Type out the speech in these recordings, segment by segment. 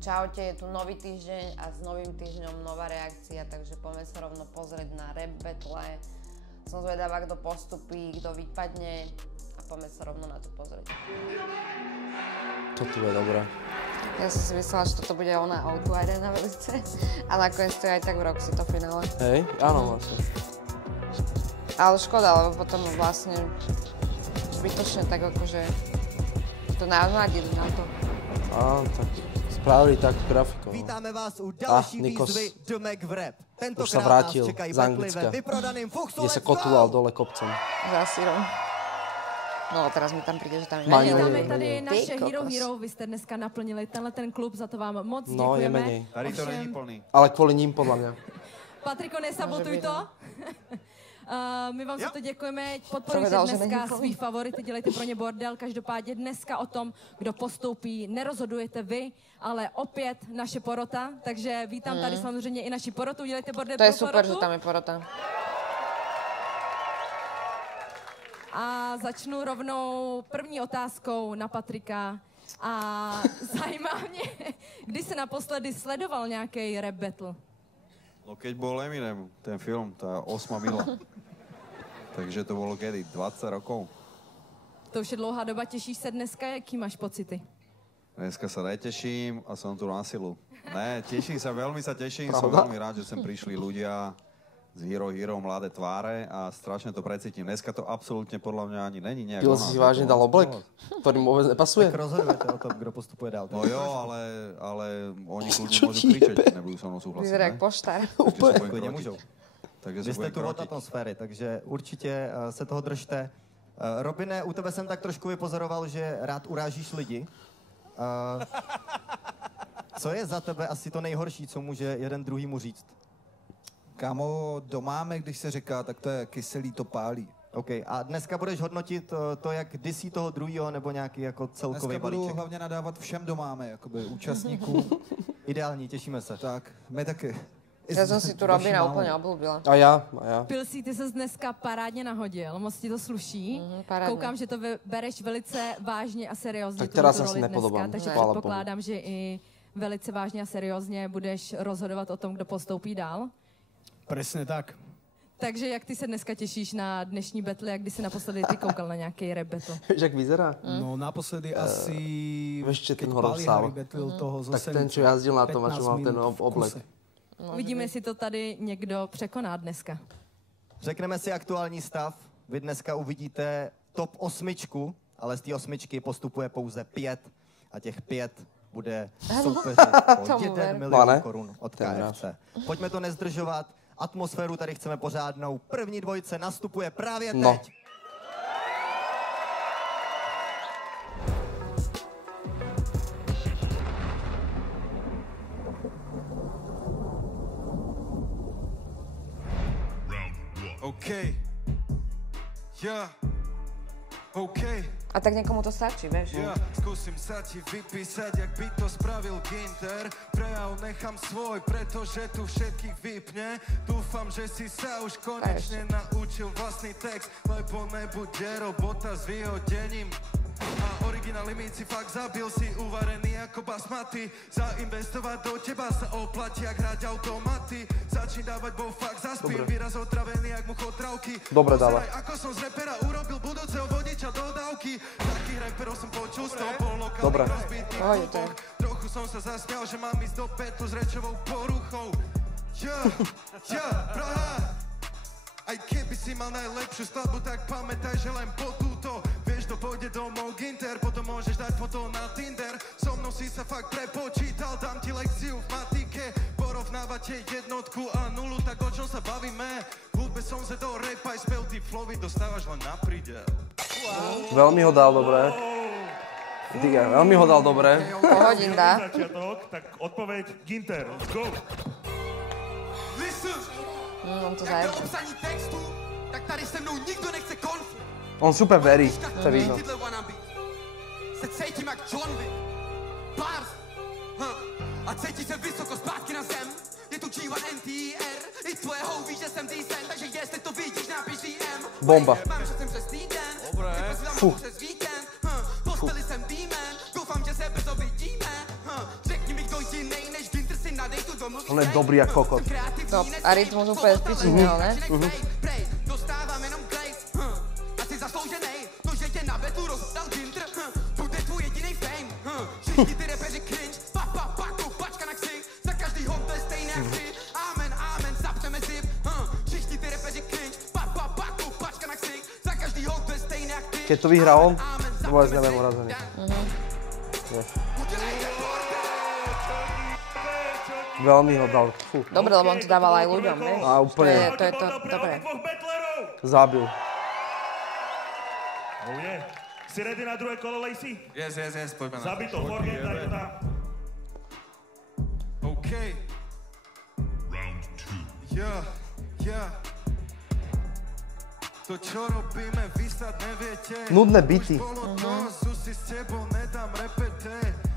Čaute, je tu nový týždeň a s novým týždňom nová reakcia, takže poďme sa rovno pozrieť na rap battle. Som zvedavá, kto postupí, kto vypadne a poďme sa rovno na to pozrieť. Toto je dobré. Ja som si myslela, že toto bude ona O2 Arena velice a nakoniec to je aj tak v Roxy to finále. Hej, áno vlastne. Ale škoda, lebo potom vlastne zbytočne tak akože to navnadili na to. Á, tak spravili tak grafikou. Vítáme vás u další Nikos výzvy Domek v rap. už sa vrátil z Anglicka, kde sa kotulal dole kopcem. Za sírom. No teraz mi tam přijde, že tam je. Vítáme tady naše Hero. Vy jste dneska naplnili tenhle ten klub, za to vám moc děkujeme. No, je menej. Tady to není plný. Ale kvůli ním, podle mě. Patriko, nesabotuj to. My vám za to děkujeme, podporujte dneska svý favority, dělejte pro ně bordel. Každopádně dneska o tom, kdo postoupí, nerozhodujete vy, ale opět naše porota. Takže vítám tady samozřejmě i naši porotu, dělejte bordel to pro je super, porotu. že tam je porota. A začnu rovnou první otázkou na Patrika. A zajímá mě, kdy se naposledy sledoval nějaký rap battle? No keď bol Eminem, ten film, tá 8 mila. Takže to bolo kedy? 20 rokov? To už je dlouhá doba, těšíš se dneska, jaký máš pocity? Dneska sa neteším a som tu na silu. Ne, teším sa, veľmi sa teším, Pravda? som veľmi rád, že sem prišli ľudia z Hero, mladé tváre a strašne to precítim. Dneska to absolútne podľa mňa ani není nejak... Pil si vážne dal oblek, ktorý mu vôbec nepasuje? Tak rozhodujete o tom, kdo postupuje dál. No jo, ale oni kľudne môžu kričať, keď nebudú so mnou súhlasiť, Vyzerá ne? jak poštár. Úplně. Klidně můžou. Takže Vy sa jste budem tu od krotiť. atmosféry, takže určitě se toho držte. Robine, u tebe jsem tak trošku vypozoroval, že rád urážíš lidi. Co je za tebe asi to nejhorší, co může jeden druhýmu říct? Kámo, domáme, když se říká, tak to je kyselý, to pálí. OK, a dneska budeš hodnotit to, jak disí toho druhýho, nebo nějaký jako celkový Dneska budu balíček? hlavně nadávat všem domáme, jakoby účastníkům. Ideální, těšíme se. Tak, my taky. Ja som si tu Robina úplne obľúbila. A já. Pilsí, ty se dneska parádně nahodil, moc ti to sluší. Parádne. Koukám, že to bereš velice vážně a seriózně. Tak teraz tuto asi roli nepodobám, dneska, takže chvála Bohu. předpokládám, že i velice vážně a seriózně budeš rozhodovat o tom, kdo postoupí dál. Presne tak. Takže jak ty se dneska těšíš na dnešní battle, jak kdy jsi naposledy ty koukal na nějaký rap battle? Víš, jak vyzerá? No naposledy asi, ešte ten keď horor Pali sál. Harry battle toho zo Tak ten, Senice, čo jazdil na tom a 15 čo mal ten minút v oblek. kuse. Uvidíme, jestli to tady někdo překoná dneska. Řekneme si aktuální stav. Vy dneska uvidíte top 8, ale z té 8 postupuje pouze 5 a těch 5 bude soupeřit o Tomu 1 ver. milion Ne? korun od Ten KFC. Pojďme to nezdržovat. Atmosféru tady chceme pořádnou. První dvojce nastupuje právě teď. No. OK. Yeah. OK. A tak niekomu to stačí, vieš? Ja skúsim sa ti vypísať, jak by to spravil Ginter. Prejav nechám svoj, pretože tu všetkých vypne. Dúfam, že si sa už konečne naučil vlastný text, lebo nebude robota s vyhodením. A originál limit si fakt zabil, si uvarený ako basmati. Zainvestovať do teba sa oplatí, jak hrať automaty. Začni dávať, bo fakt zaspím, výraz otravený, jak much otravky. Dobre dáva. Pozeraj, ako som z repera urobil budúceho vodiča dodávky. Takých reperov som počul, z toho bol lokálnych Dobre. rozbitých kluboch. Trochu som sa zasmial, že mám ísť do petu s rečovou poruchou. Praha. Aj keby si mal najlepšiu skladbu, tak pamätaj, že len po túto. Vieš, to pôjde domov Ginter, potom môžeš dať foto na Tinder. So mnou si sa fakt prepočítal, dám ti lekciu v matike. Porovnávate jednotku a nulu, tak o čom sa bavíme? V hudbe som se do rap aj spev, ty flowy dostávaš len na prídel. Veľmi ho dal dobre. Diga, veľmi ho dal dobre. Pohodín dá. Začiatok, tak odpoveď Ginter, let's go. Listen! On to Jak zaje. do obsaní textu, tak tady se mnou nikdo nechce konflikt. On super verí, to je vidno. Tyhle wannabe se cítím jak John Wick. Bars. A cítí se vysoko zpátky na zem. Je tu G1 NTR. I tvoje hou ví, že jsem decent, takže jestli to vidíš, napiš DM. Bomba. Mám, že jsem přes týden. Fuh. Přes víkend. Posteli jsem demon. Doufám, že se brzo vidíme. Řekni mi, kdo jsi On je dobrý jak kokot. Top. A rytmus úplně spičího, ne? Keď to vyhrá on, vôbec neviem urazený. Veľmi ho dal. Fú. Dobre, lebo on to dával aj ľuďom, vieš? A úplne. To je to, dobre. Zabil. Oh yeah. Si ready na druhé kolo, Lacey? Yes, poďme na to. Zabito, Forget, daj to tam. OK. Round 2. Yeah. To, čo robíme, vy sa neviete. Nudné bity. Už bolo to, Susi s tebou nedám repete.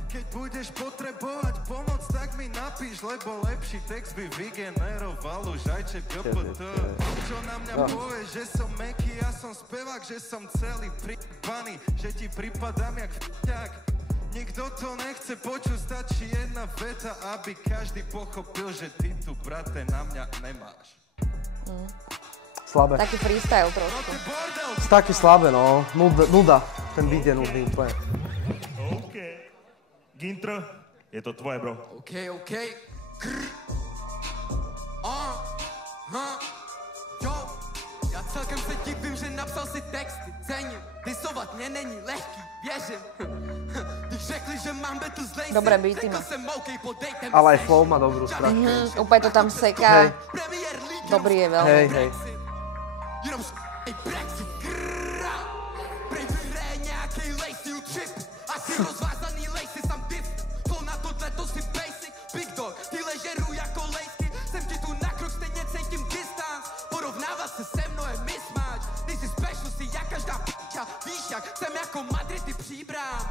Keď budeš potrebovať pomoc, tak mi napíš, lebo lepší text by vygeneroval už aj ČGPT. Čo na mňa povieš, že som meký, ja som spevák, že som celý pripaný, že ti pripadám jak f***ák. Nikto to nechce počuť, stačí jedna veta, aby každý pochopil, že ty tu, brate, na mňa nemáš. Slabé. Taký freestyle trošku. Taký slabé, no. Nuda. Ten beat je nudný úplne. OK. Ginter, je to tvoje, bro. OK. Yo. Já celkem se divím, že napsal si texty, cením. Disovat mě není lehký, věřím. Když řekli, že mám battle z Lacey, dobré beaty má. Ale aj flow má dobrú strašne. Úplně to tam seká. Dobrý je veľmi. Hej. Jenom Brexit, prej vyhraje nějakej Lacey trip. Asi rozvázaný Lacey sam div. To na tohle to si basic. Big dog, ty ležeru jako Lacey. Jsem ti tu na krok, stejně cítím distance. Porovnávat se se mnou je mismatch. Ty si special, si jak každá p***a. Víš jak, jsem jako Madrid, ty příbrám.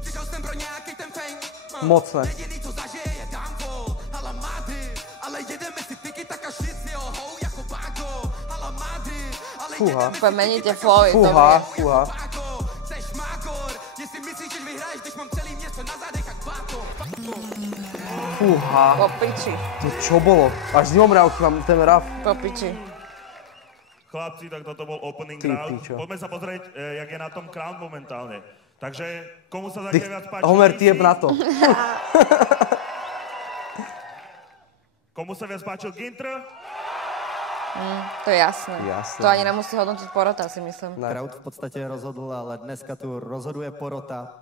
Přišel jsem pro nějaký ten fame. Mocné. Jediný, co zažije, je downfall. Hala Madrid, ale jedeme si tiki taka shit si ohou jako Bago. Hala Madrid, ale jedeme si Pomeníte flow, je Fúha. Seš mákor, jestli myslíš, že vyhraješ, když mám celý město na zádech jak Bato. Fúha. Po piči. To čo bolo? Až neomrel ten rap. Po piči. Chlapci, tak toto bol opening Ty round. pičo. Poďme sa pozrieť, jak je na tom Crown momentálne. Takže, komu sa zatiaľ viac páči? Homer, ty jeb na to. Komu sa viac páčil Ginter? To je jasné. Jasné. To ani nemusí hodnotiť porota, si myslím. Crowd v podstatě rozhodl, ale dneska tu rozhoduje porota.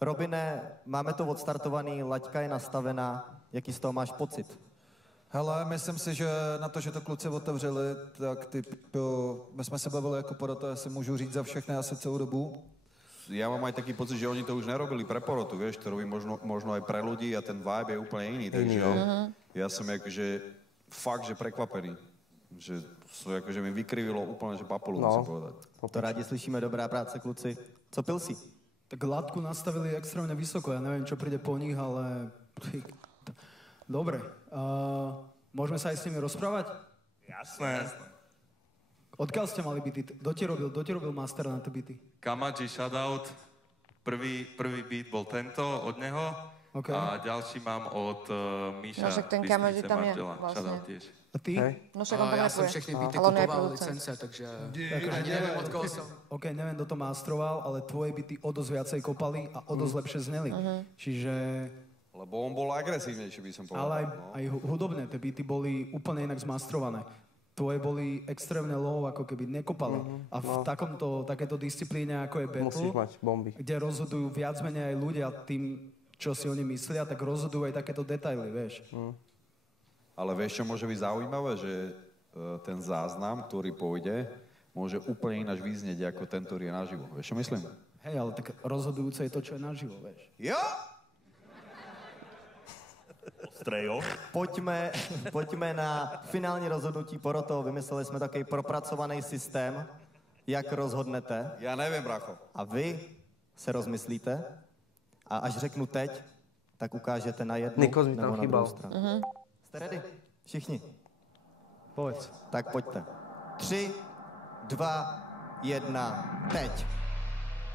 Robine, máme to odstartovaný, laťka je nastavená. Jaký z toho máš pocit? Hele, myslím si, že na to, že to kluci otevřeli, tak my jsme se bavili jako porota, si můžu říct za všechny asi celou dobu. Ja mám aj taký pocit, že oni to už nerobili pre porotu, vieš, to robí možno aj pre ľudí a ten vibe je úplne iný, takže ja som akože fakt, že prekvapený, že akože mi vykrivilo úplne, že papulu, musím povedať. To rádi slyšíme, dobrá práce, kluci. Co pil si? Tak látku nastavili extrémne vysoko, ja neviem, čo príde po nich, ale... Dobre, môžeme sa aj s nimi rozprávať? Jasné. Odkiaľ ste mali byty? Kto ti robil master na tie byty? Kamaji, shoutout. Prvý beat bol tento od neho. Okay. A ďalší mám od Míša. No však ten Kamaji tam je vlastne. Shoutout tiež. A ty? No však on to Já nepuje. jsem všechny beaty Ale on je kupoval producent. licence, takže ani nevím, od koho jsem. OK, neviem, kto to mastroval, ale tvoje byty o dosť viacej kopali a o dosť lepšie zneli. Čiže... Lebo on bol agresívnejší, by som povedal. Ale aj hudobné, tie beaty boli úplne inak zmastrované. Tvoje boli extrémne low, ako keby nekopali. A v takéto disciplíne, ako je Musíš battle, mať bomby. kde rozhodujú viac menej aj ľudia tým, čo si oni myslia, tak rozhodujú aj takéto detaily, vieš. Ale vieš, čo môže byť zaujímavé, že ten záznam, ktorý pôjde, môže úplne ináč vyznieť, ako ten, ktorý je naživo. Vieš, čo myslím? Hej, ale tak rozhodujúce je to, čo je naživo, vieš. Jo! Strejo. Pojďme na finální rozhodnutí poroto. Vymysleli jsme takový propracovaný systém, jak rozhodnete. Ja neviem, bracho. A vy se rozmyslíte a až řeknu teď, tak ukážete na jednu Nikos mi nebo tam na chýbal. druhou stranu. Jste ready? Všichni? Povedz. Tak pojďte. 3, 2, 1, teď.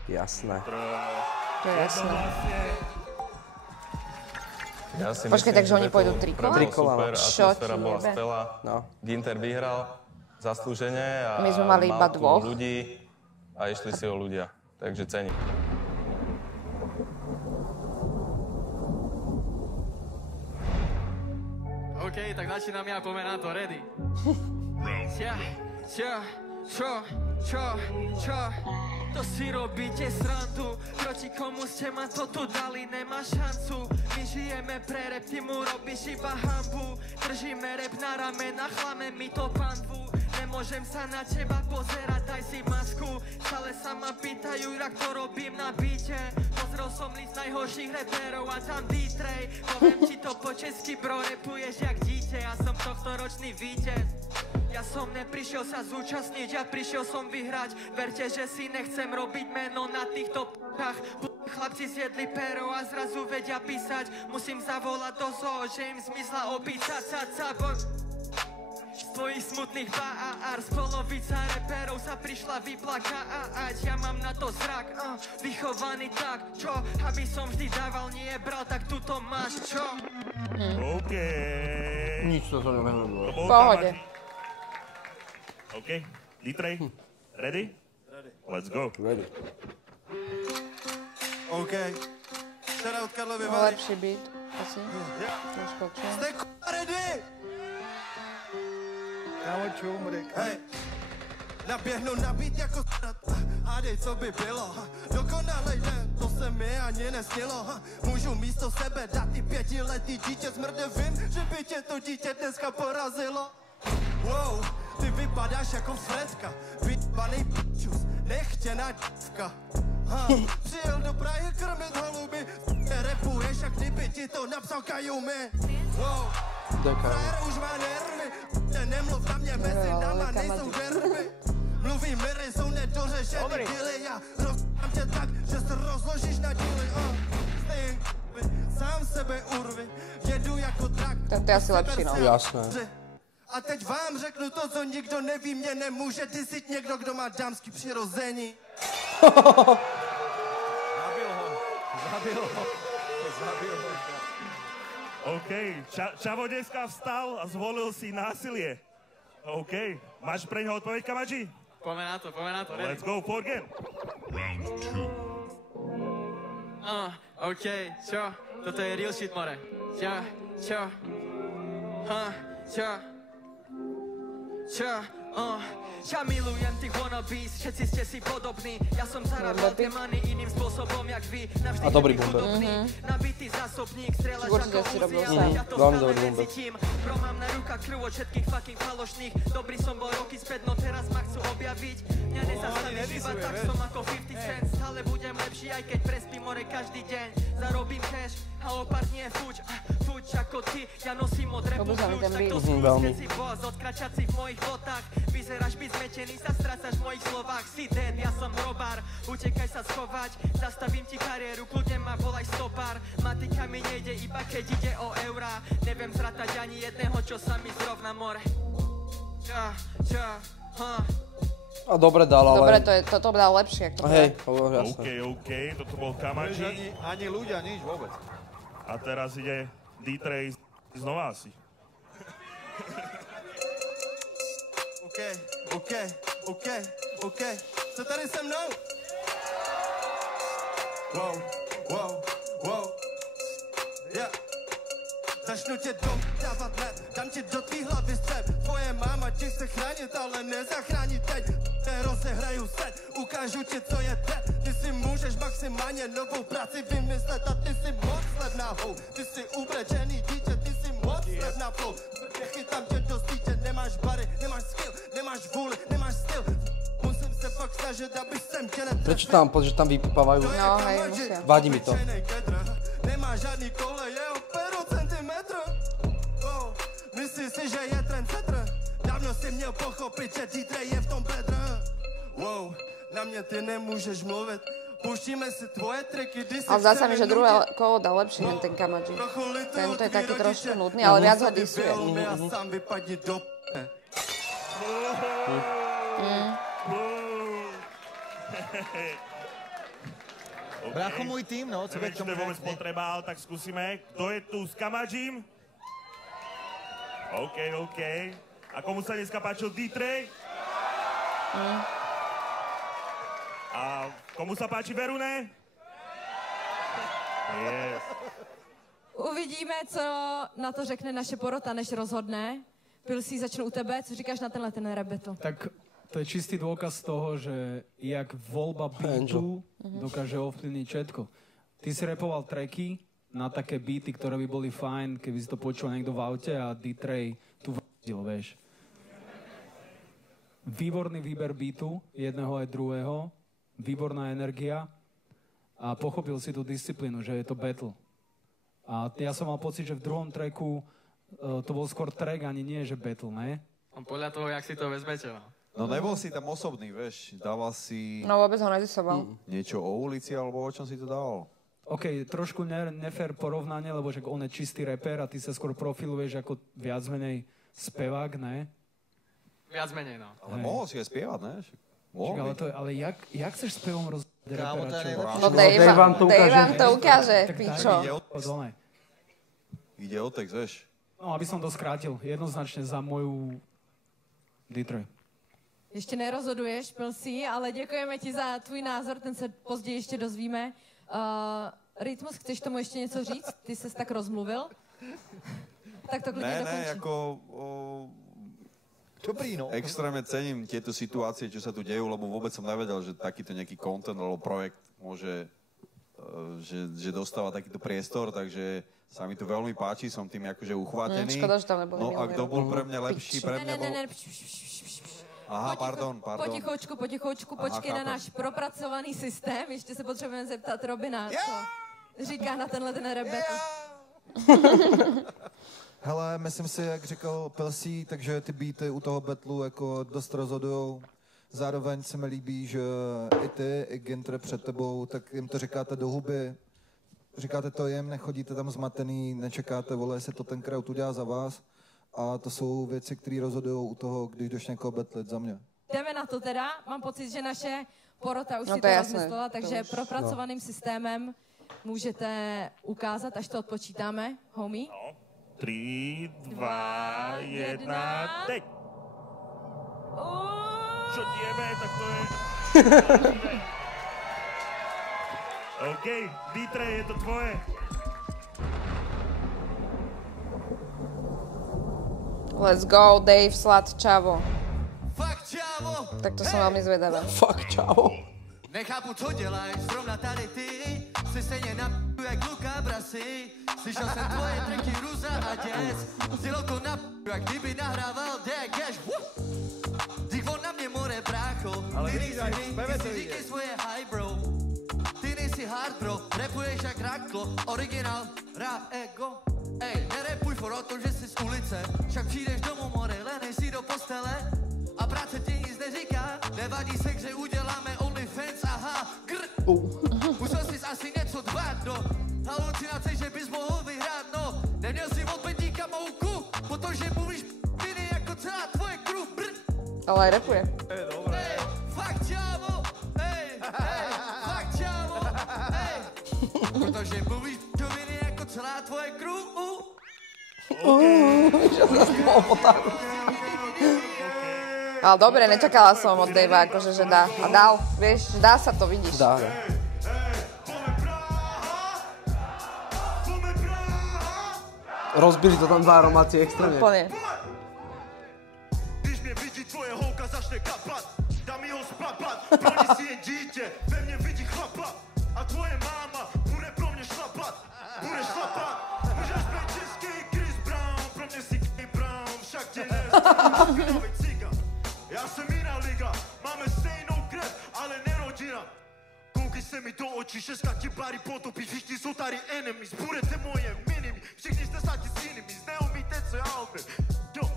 Jasné. To je jasné. Ja si Počkaj, myslím, takže oni pôjdu 3 kola? 3 kola, super, Čo atmosféra ti bola jebe? skvelá. No. Ginter vyhral zaslúžene a My sme mali iba mal tu dvoch. ľudí a išli si ho ľudia. Takže cením. OK, tak začínam ja, poďme na to, ready. Čo? To si robíte srandu, proti komu ste ma to tu dali, nemá šancu. My žijeme pre rap, ty mu robíš iba hanbu. Držíme rap na ramenách, chlame mi to panvu. Nemôžem sa na teba pozerať, daj si masku. Stále sa ma pýtajú, jak to robím na beate. Pozrel som list najhorších reperov a tam D-Tray. Poviem ti to po česky, bro, repuješ jak dieťa. Ja som tohtoročný víťaz. Ja som neprišiel sa zúčastniť, ja prišiel som vyhrať. Verte, že si nechcem robiť meno na týchto p***ách. Chlapci zjedli pero a zrazu vedia písať. Musím zavolať do zoo, že im zmizla opica. Z tvojich smutných bár, z polovica reperov sa prišla vyplakať. Ja mám na to zrak, vychovaný tak, čo? Aby som vždy dával, nie bral, tak tuto máš, čo? OK. Nič to nehrobilo. To bol Pohode. OK, D-Tray, ready? Ready. Let's go. Ready. OK. Shoutout Karlovy Vary. Lepší beat, asi. Trošku čo? Ste ready? Kámo, čumrik. Hej. Naběhnu na beat jako hádej, co by bylo. Dokonalej den, to se mi ani nesnilo. Můžu místo sebe dát i 5letý dítě smrde. Vím, že by tě to dítě dneska porazilo. Wow, ty vypadáš jako Fredka, vybanej p***čus, nechtěná dívka. Přijel do Prahy krmit holuby, repuješ, jak kdyby ti to napsal Kajumi. Wow, frajer už má nervy, nemluv na mě, mezi náma nejsou derby. Mluví miry, jsou nedořešený díly, já rozpám tě tak, že se rozložíš na díly. Stejn, sám sebe urvy, jedu jako drak. To je asi lepší, no. Jasné. A teď vám řeknu to, co nikdo neví, mě nemůže dysit někdo, kdo má dámský přirození. Zabil ho. OK, Čavo dneska vstal a zvolil si násilie. OK, máš pre neho odpoveď, Kamadži? Poďme na to, ready. Let's go for game. Round 2. OK, čo? Toto je real shit, more. Čo? Ja milujem tých wannabes, všetci ste si podobní. Ja som zarábal tie money iným spôsobom, jak vy. Navždy A dobrý je bomber. chudobný, nabitý zásobník, strieľaš Určite ako si robil Uzi, sám. ale ja to Veľmi stále dobrý bomber. necítim. Bro, mám na rukách krv od všetkých fucking falošných. Dobrý som bol roky späť, no teraz ma chcú objaviť. Mňa nezastavíš iba tak, som ako 50 cent. Stále budem lepší, aj keď prespím more každý deň. Zarobím cash a opár nie fuč ako ty. Ja nosím od repu kľúč, tak to skús, keď si boss, odkračací v mojich botách. Vyzeráš byť zmetený, sa strácaš v mojich slovách. Si dead, ja som hrobár, utekaj sa schovať. Zastavím ti kariéru, kľudne ma volaj stopár. Matika mi nejde iba keď ide o eurá. Neviem zratať ani jedného, čo sa mi zrovna more. A dobre dal, ale... Dobre, toto dal lepšie, ako to Hej, to bolo jasné. OK, toto bol Kamadži. Ani ľudia, nič vôbec. A teraz ide D-Tray znova asi. OK. Co tady se mnou? Wow. Yeah. Začnu tě dávat net, dám ti do tvý hlavy střep. Tvoje máma ti chce chránit, ale nezachrání teď. Nerozehraju set, ukážu ti, co je teď. Ty si můžeš maximálně novou práci vymyslet a ty si moc levná hou. Ty si ubrečený dítě, ty si moc levná flow. Nechytám tě do sítě, nemáš bary, nemáš skill, nemáš vůli, nemáš styl. Musím se fakt snažit, aby jsem tě netrefil. Prečo tam, že tam vypípavajú? No, hej, musia. Vadí mi to. Nemá žádný kole, je o pero centimetr. Myslíš si, že je trendsetter? Dávno si měl pochopit, že D-Tray je v tom bedr. Wow, na mě ty nemůžeš mluvit. Pustíme si tvoje triky, kdy si Ale zdá sa mi, že druhé kolo dal lepšie, než ten Kamadži. Tento je taký trošku nudný, ale viac ho disuje. A sám vypadni do p***e. Okay. Brácho, můj tým, no, co by k tomu to vôbec potreba, tak skúsime. Kto je tu s Kamadžím? OK. A komu sa dneska páčil D-Tray? A komu sa páči Verune? Yes. Uvidíme, co na to řekne naše porota, než rozhodne. Pilsí, začnu u tebe. Co říkáš na tenhle ten rap battle? Tak to je čistý dôkaz toho, že jak voľba beatu dokáže ovplyvniť všetko. Ty si rapoval tracky na také beaty, ktoré by boli fajn, keby si to počul niekto v aute a D-Tray tu v***dil, vieš. Výborný výber beatu, jedného aj druhého, výborná energia a pochopil si tú disciplínu, že je to battle. A ja som mal pocit, že v druhom tracku to bol skôr track, ani nie, že battle, ne? Podľa toho, jak si to vezmete, no. No nebol si tam osobný, vieš, dával si... No vôbec ho nezisoval. Niečo o ulici, alebo o čom si to dával? OK, trošku nefér porovnanie, lebo že on je čistý rapper a ty sa skôr profiluješ ako viac menej spevák, ne? Viac menej, no. Ale mohol si aj spievať, ne? Ale jak chceš spevom rozdať rapera? No Dave vám to ukáže, pičo. Ide o text, vieš. No, aby som to skrátil, jednoznačne za moju D-Tray. Ještě nerozhoduješ, Pilsí, ale děkujeme ti za tvůj názor, ten se později ještě dozvíme. Rytmus, chceš tomu ještě něco říct? Ty ses tak rozmluvil. Tak to klidně dokončí. Ne, ako... Dobrý, no. Extrémne cením tieto situácie, čo sa tu dejú, lebo vôbec som nevedel, že takýto nejaký content alebo projekt môže, že dostáva takýto priestor, takže sa mi to veľmi páči, som tým akože uchvátený. Škoda, že tam neboli. No a kto bol pre mňa lepší, pre mňa bol... Aha, pardon. Potichoučku, počkej na náš propracovaný systém. Ještě se potřebujeme zeptat Robina, co říká na tenhle ten rap battle. Hele, myslím si, jak říkal Pilsí, takže ty beaty u toho battlu jako dost rozhodujou. Zároveň se mi líbí, že i ty, i Ginter před tebou, tak jim to říkáte do huby. Říkáte to jim, nechodíte tam zmatený, nečekáte, vole, jestli to ten crowd udělá za vás. A to jsou věci, které rozhodují u toho, když jdeš někoho battlet za mě. Jdeme na to teda. Mám pocit, že naše porota už si to rozmyslela, takže propracovaným systémem můžete ukázat, až to odpočítáme, homie. No. 3, 2, 1, teď! Čo ti jebe, tak to je... OK, D-Tray, je to tvoje. Let's go, Dave, Slat, Čavo. Fuck, Čavo! Tak to som veľmi zvedavá. Fuck, Čavo. Nechápu, co děláš, zrovna tady ty. Jsi stejně na p***u jak Luka Brasi. Slyšel jsem tvoje tracky Ruza a Děc. Zdělo to na p***u, jak kdyby nahrával Degash. Dík on na mě more, brácho. Ty si říkej svoje high, bro. Ty nejsi hard, bro. Rapuješ jak raklo. Originál, ego. Ej, nerepuj for o tom, že jsi z ulice. Však přijdeš domů, more, lenej si do postele. A práce ti nic neříká. Nevadí se, že uděláme OnlyFans, aha, musel jsi asi něco dbát, no. Halucinace, že bys mohl vyhrát, no. Neměl jsi od bedníka mouku, protože mluvíš p***iny jako celá tvoje crew, Ale aj rapuje. Ej, fakt čávo, fakt čávo, protože mluvíš p***iny jako celá tvoje crew, Ale dobre, nečakala som od Davea, akože, že dá. A dal, vieš, dá sa to, vidíš. Dá. Rozbili to tam dva aromácie extrémne. Úplne. Když mě vidí tvoje holka začne kapat, dám jí ho splapat, pro ní si jen dítě, ve mně vidí chlapa a tvoje máma bude pro mě šlapat, budeš šlapat. Můžeš být český Chris Brown, pro mě si Chris Brown, však tě neznáš, ciga. Já jsem jiná liga, máme stejnou krev, ale nerodina. Koukej se mi do očí, šestka ti pár potopí, všichni jsou tady enemies, budete moje minimi, všichni jste stati s jinými, neumíte, co já umím, jo,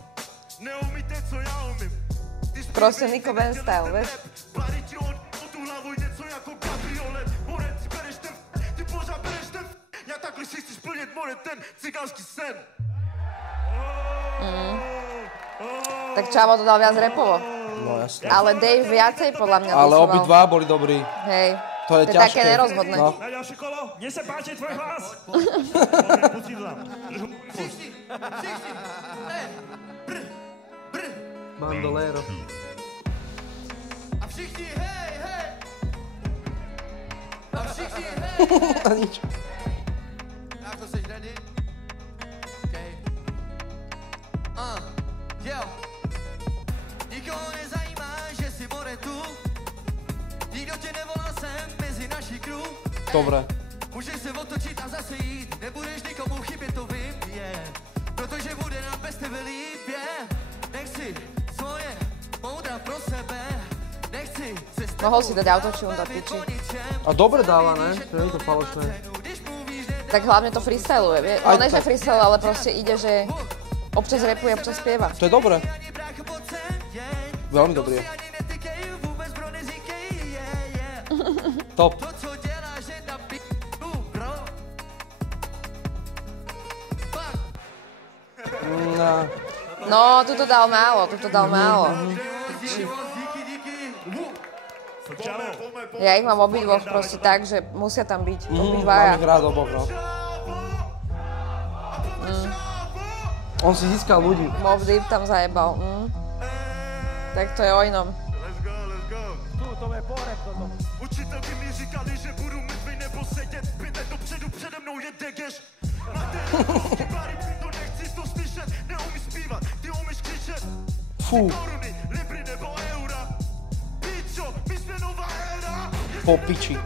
neumíte, co já umím. Proste Nico Ben style, vieš? Plány ti od tu hlavu něco jako kabriolet, more, si bereš ten, ty pořád bereš ten, já takhle si chci splnit, more, ten cigánský sen. Tak Čavo to dal viac rapovo. No jasne. Ale Dave viacej podľa mňa Ale dosoval. obidva boli dobrí. Hej. To je ťažké. také nerozhodné. No. Na ďalšie kolo, mne sa páči tvoj hlas. Pustím vám. Bandolero. A všichni, hej, hej. A všichni, hej, A hej. nič. Ako seš ready? Okay. Yo. Nikoho nezajímá, že si more tu. Nikdo tě nevolá sem mezi naší crew. Dobre. Můžeš se otočit a zase jít. Nebudeš nikomu chybět, to vím, yeah. Protože bude nám bez tebe líp, yeah. Nechci svoje moudra pro sebe. Nechci se s tebou Mohol si dať autotune do piči. A dobre dáva, ne? To je to falošné. Tak hlavne to freestyluje. On ne, že freestyle, ale proste ide, že občas rapuje, občas spieva. To je dobre. Veľmi dobrý je. Top. No, tuto dal málo. Ja ich mám obidvoch proste tak, že musia tam byť obidvaja. Mám ich rád oboch, no. On si získal ľudí. Mobb Deep tam zajebal. Tak to je o inom. Učitelky mi říkali, že budu mrtvej nebo sedět 5 let dopředu, přede mnou je degeš. Máte to nechci to slyšet, neumíš zpívat, ty umíš křičet. Fú. Koruny, libry nebo eura. Pičo, my jsme nová éra. Po piči.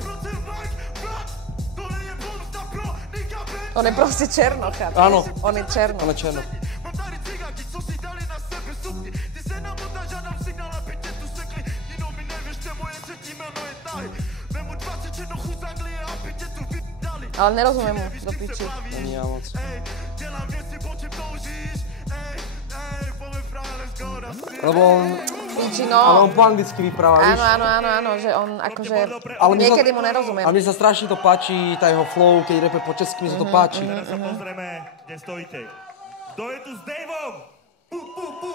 On je proste černoch. Áno. On je černoch. On je černoch. Mám tady cigáky, co si dali na sebe sukni. Ty se namotáš a dám signál, aby tě tu sekli. Jinou mi nevěřte, moje třetí jméno je Taj. Vemu 20 černochů z Anglie, aby tě tu vydali. Ale nerozumiem mu do piči. Ani ja moc. Dělám věci, po čem toužíš. Pojďme právě, let's go. Lebo on... Piči, Ale no. on po anglicky vypráva, víš? Áno, že on akože... Niekedy mu nerozumiem. A mne sa strašne to páči, tá jeho flow, keď rape po česky, mi sa to páči. Teraz sa pozrieme, kde stojíte. Kto je tu s Davom?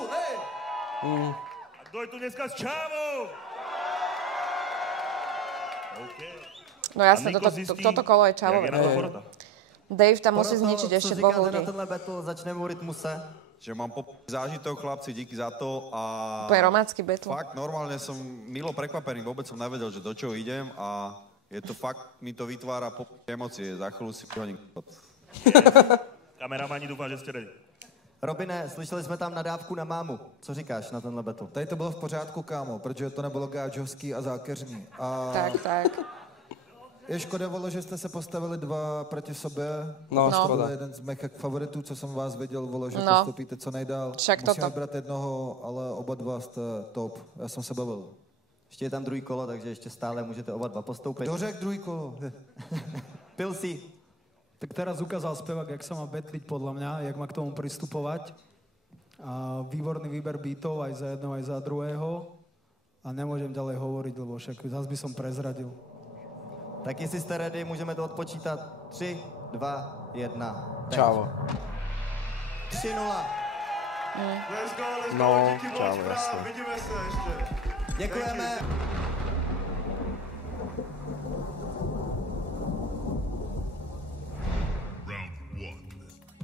Hej! A kto je tu dneska s Čávou? No jasne, toto kolo je Čávové. Dave tam musí zničiť ešte dvoch ľudí. Na tenhle battle začneme u rytmuse. Že mám zážitok, chlapci, díky za to a... To je romácky battle. Fakt, normálne som milo prekvapený, vôbec som nevedel, že do čoho idem a je to fakt, mi to vytvára emócie, za chvíľu si vyhoním. Kameramani, doufám, že ste ready. Robine, slyšeli jsme tam nadávku na mámu. Co říkáš na tenhle battle? Tady to bylo v pořádku, kámo, protože to nebylo gáčovský a zákeřní. A... Tak. Je škoda, vole, že jste se postavili dva proti sobě. No, to škoda. byl jeden z mých favoritů, co jsem vás viděl, vole, že No. postupíte co nejdál. Však Musíme toto. brát jednoho, ale oba dva jste top. Já jsem se bavil. Ještě je tam druhý kolo, takže ještě stále můžete oba dva postoupit. Kdo řekl druhý kolo? Pilsi. Tak teraz ukázal spevák, jak sa má betliť podľa mňa, jak má k tomu pristupovať. A výborný výber beatov aj za jedného, aj za druhého. A nemôžem ďalej hovoriť, lebo však zase by som prezradil. Tak jestli jste ready, můžeme to odpočítat. 3, 2, 1. Čavo. 3-0. Let's go, No, díky moc, čau, bráv, jasně. vidíme se ještě. Děkujeme.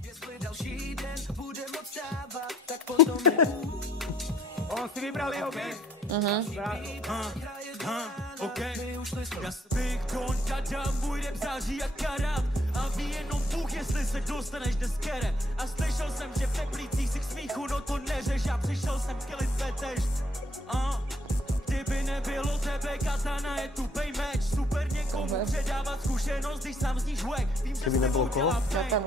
Jestli další den bude moc dávat, tak potom On si vybral jeho beat? Okay. Já Big Don Dadam, můj rap září jak karát. A ví jenom Bůh, jestli se dostaneš dnes kerem. A slyšel jsem, že v teplících si k smíchu, no to neřeš. Já přišel jsem killit fetež. Kdyby nebylo tebe, katana je tupej meč. Super někomu předávat zkušenost, když sám zníš wack. Vím, že s tebou dělám fame.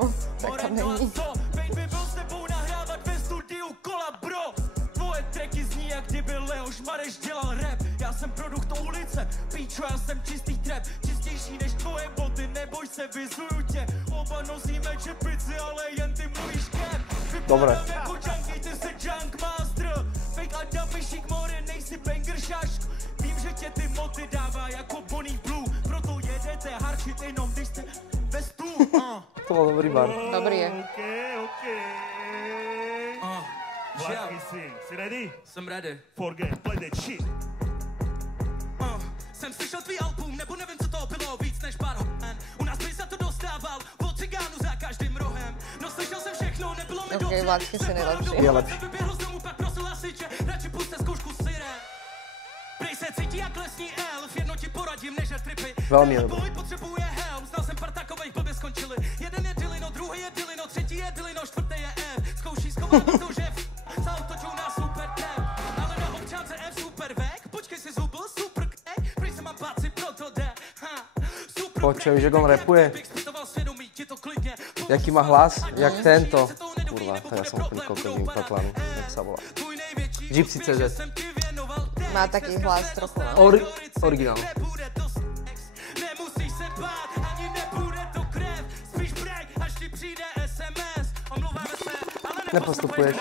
Moreno a co? Pain by byl s tebou nahrávat ve studiu kola, bro. Tvoje tracky zní, jak kdyby Leoš Mareš dělal rap. Já jsem produkt ulice, píčo, já jsem čistý trap. Čistější než tvoje boty, neboj se, vyzuju tě. Oba nosíme čepici, ale jen ty mluvíš cap. Dobré. Vypadám jako junkie, ty se junk master. Fake a dumpy, šik more, nejsi banger šašk. Vím, že tě ty moty dává jako Bonnie Blue. Proto jedete harčit jenom, když jste ve stůl. To bol dobrý bar. Dobrý je. Okay. Vládky si ready? Jsem ready. Forget, play that shit. Jsem slyšel tvý album, nebo nevím, co Ok, Vládky si nejlepší. Je lepší. Veľmi je dobrý. Počuj, že on rapuje. Jaký má hlas? Jak tento. Kurva, to ja som úplne kokos vypatlán. Jak sa volá? Gypsy CZ. Má taký hlas trochu. Originál. Nepostupuješ.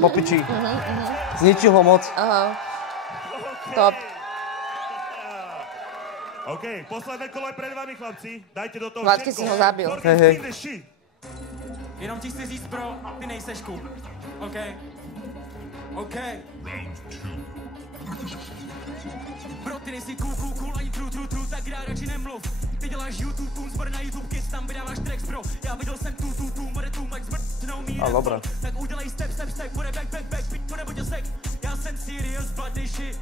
Po piči. Zničil ho moc. Aha. Top. OK, posledné kolo je pred vami, chlapci. Dajte do toho Vládky si ho zabil. Hej. Jenom ti chci říct, bro, ty nejseš cool. OK? OK. Bro, ty nejsi cool, ani true, tak rád radši nemluv. Ty děláš YouTube, zbor na YouTube, kiss, tam vydáváš tracks, bro. Já viděl jsem more tu, Max, neumí dobré. Tak udělej step, bude back, to nebo tě sek. Já jsem serious, bloody shit.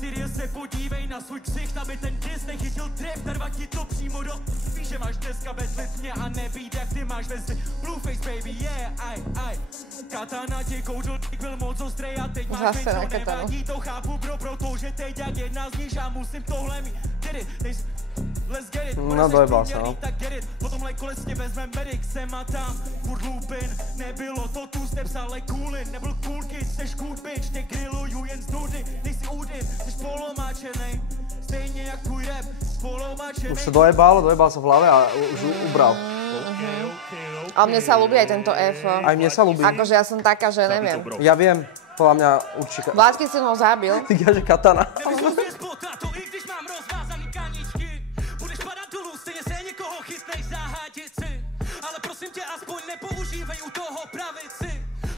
Serious se podívej na svůj ksicht, aby ten diss nechytil trip, narva ti to přímo do... Víš, že máš dneska betlit mě a nebýt, jak ty máš ve Blueface, baby, yeah, aj. Katana tě koudl, byl moc ostrej a teď máš být, co nevadí, to chápu, bro, protože teď jak jedna z nich, já musím tohle mít. Get it, let's get it, no dojebal se, no. Tak get it, po tomhle kole s tě vezmem medic, sem a tam, furt loopin, nebylo to tu steps, ale coolin, nebyl cool kid, seš cool bitch, tě grilluju jen z nudy, nejsi Udin, jsi polomáčenej, stejně jak tvůj rap, polomáčenej. Už sa dojebal sa v hlave a už ubral. Ale mne sa ľúbi aj tento F. Aj mne sa ľúbi. Akože ja som taká, že neviem. Ja viem, podľa mňa určite... Vládky si ho zabil. Ty že katana. Ale prosím tě, aspoň nepoužívej u toho pravici.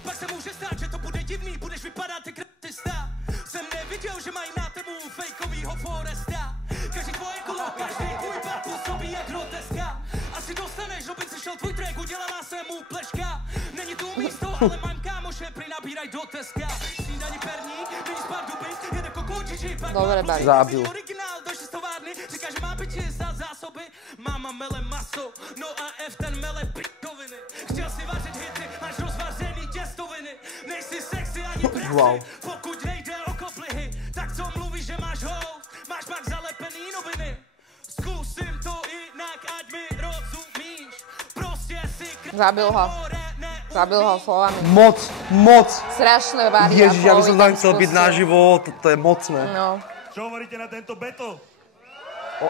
Pak se může stát, že to bude divný, budeš vypadat jak ratista. Jsem neviděl, že mají na temu fejkovýho Foresta. Každý tvoje kolo, každý tvůj bar působí jak groteska. Asi dostaneš, Robin slyšel tvůj track, udělala se mu pleška. Není tu místo, ale mám kámoše, prinabíraj do Teska. Snídaní perník, není spát duby, jede kokočiči, pak dobre, Barry. Zabil. Originál, došli z továrny, říká, že má piči za zásoby. Máma mele maso, no a F ten mele pičoviny. Chtěl si vařit hity, máš rozvařený těstoviny. Nejsi sexy ani praxi, pokud nejde o koplihy. Tak co mluvíš, že máš host, máš pak zalepený noviny. Zkusím to jinak, ať mi rozumíš. Prostě si Zabil ho slovami. Moc. Strašné Barry. Ježiš, ja by som tam chcel byť naživo, to je mocné. No. Čo hovoríte na tento battle?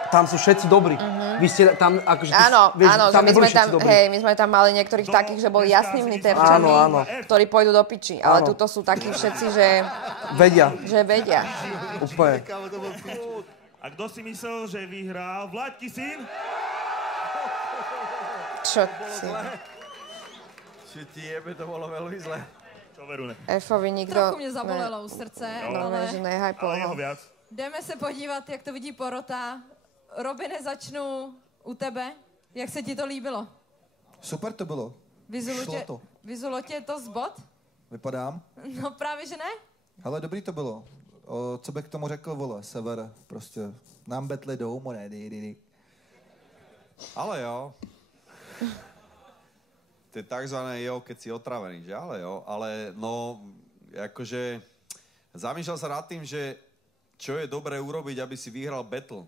Tam sú všetci dobrí. Vy ste tam akože... Áno, tam my sme tam mali niektorých takých, že boli jasnými terčami, ktorí pôjdu do piči. Ale tuto sú takí všetci, že... Vedia. Že vedia. Úplne. A kto si myslel, že vyhral? Vládky syn? Čo si? Čo ti jebe, to bolo veľmi zle. Čo Verune? F-ovi nikto... Trochu mě zabolelo u srdce, ale... že nehypoval. Ale jeho viac. Jdeme se podívat, jak to vidí porota. Robine, začnu u tebe. Jak se ti to líbilo? Super to bylo. Vyzulo tě to z bod? Vypadám? No právě, že ne? Ale dobrý to bylo. Co bych k tomu řekl, vole, sever, prostě. Nám betli domů, ne, Ale jo. To je takzvané jo, keď si otravený, že? Ale no, akože zamýšľal sa nad tým, že čo je dobré urobiť, aby si vyhral battle.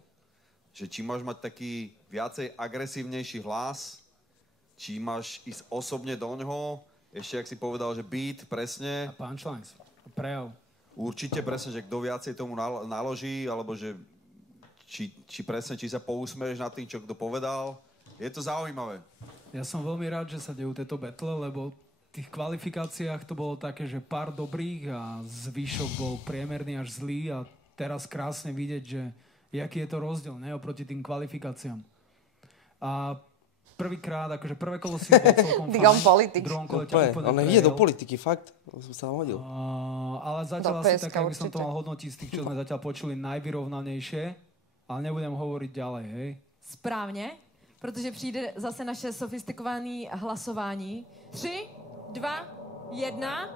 Že či máš mať taký viacej agresívnejší hlas, či máš ísť osobne do ňoho, ešte, jak si povedal, že beat, presne. A punchlines, prejav. Určite presne, že kto viacej tomu naloží, alebo že či presne, či sa pousmeješ nad tým, čo kto povedal. Je to zaujímavé. Ja som veľmi rád, že sa dejú tieto battle, lebo v tých kvalifikáciách to bolo také, že pár dobrých a zvyšok bol priemerný až zlý a teraz krásne vidieť, že jaký je to rozdiel, ne, oproti tým kvalifikáciám. A prvýkrát, akože prvé kolo si bol celkom fajn, v druhom kole ťa úplne on ide do politiky, fakt. Som sa hodil. Ale zatiaľ asi tak, ak by som to mal hodnotiť z tých, čo sme zatiaľ počuli, najvyrovnanejšie, ale nebudem hovoriť ďalej, hej? Správně, protože přijde zase naše sofistikované hlasování. 3, 2, 1.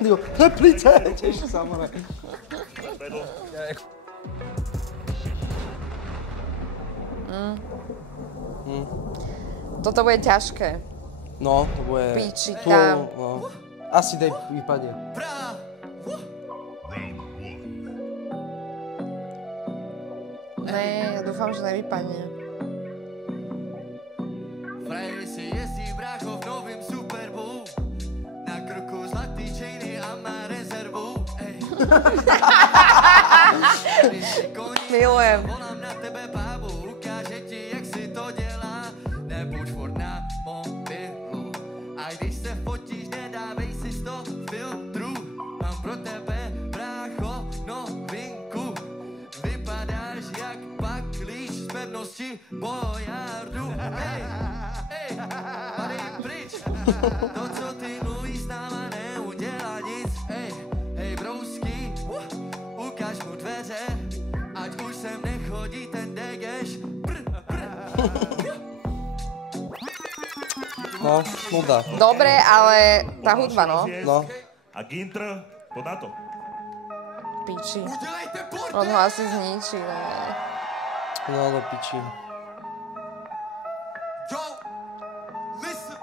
Jo, Teplice, tiež samozrejme. Toto bude ťažké. No, to bude... Píči tam. No. Asi Dave vypadne. Ne, ja dúfam, že nevypadne. Frajer si jezdí brácho v novým Superbu. Na krku zlatý chainy a má rezervu. Milujem. Volám na tebe bábu, ukáže ti, jak si to dělá. Nebuď furt na mobilu. A když se fotíš, nedávej si 100 filtrů. Mám pro tebe, brácho, novinku. Vypadáš jak paklíč z pevnosti bojardu. Hej, padej pryč. To, co ty mluvíš s náma, neudělá nic. Hej, brouski, ukáž mu dveře, ať už sem nechodí ten degeš. No, nuda. Dobre, ale tá hudba, no. No. A Gintr, poď na to. Piči. On ho asi zničí, ne? No, do piči. Yo, listen.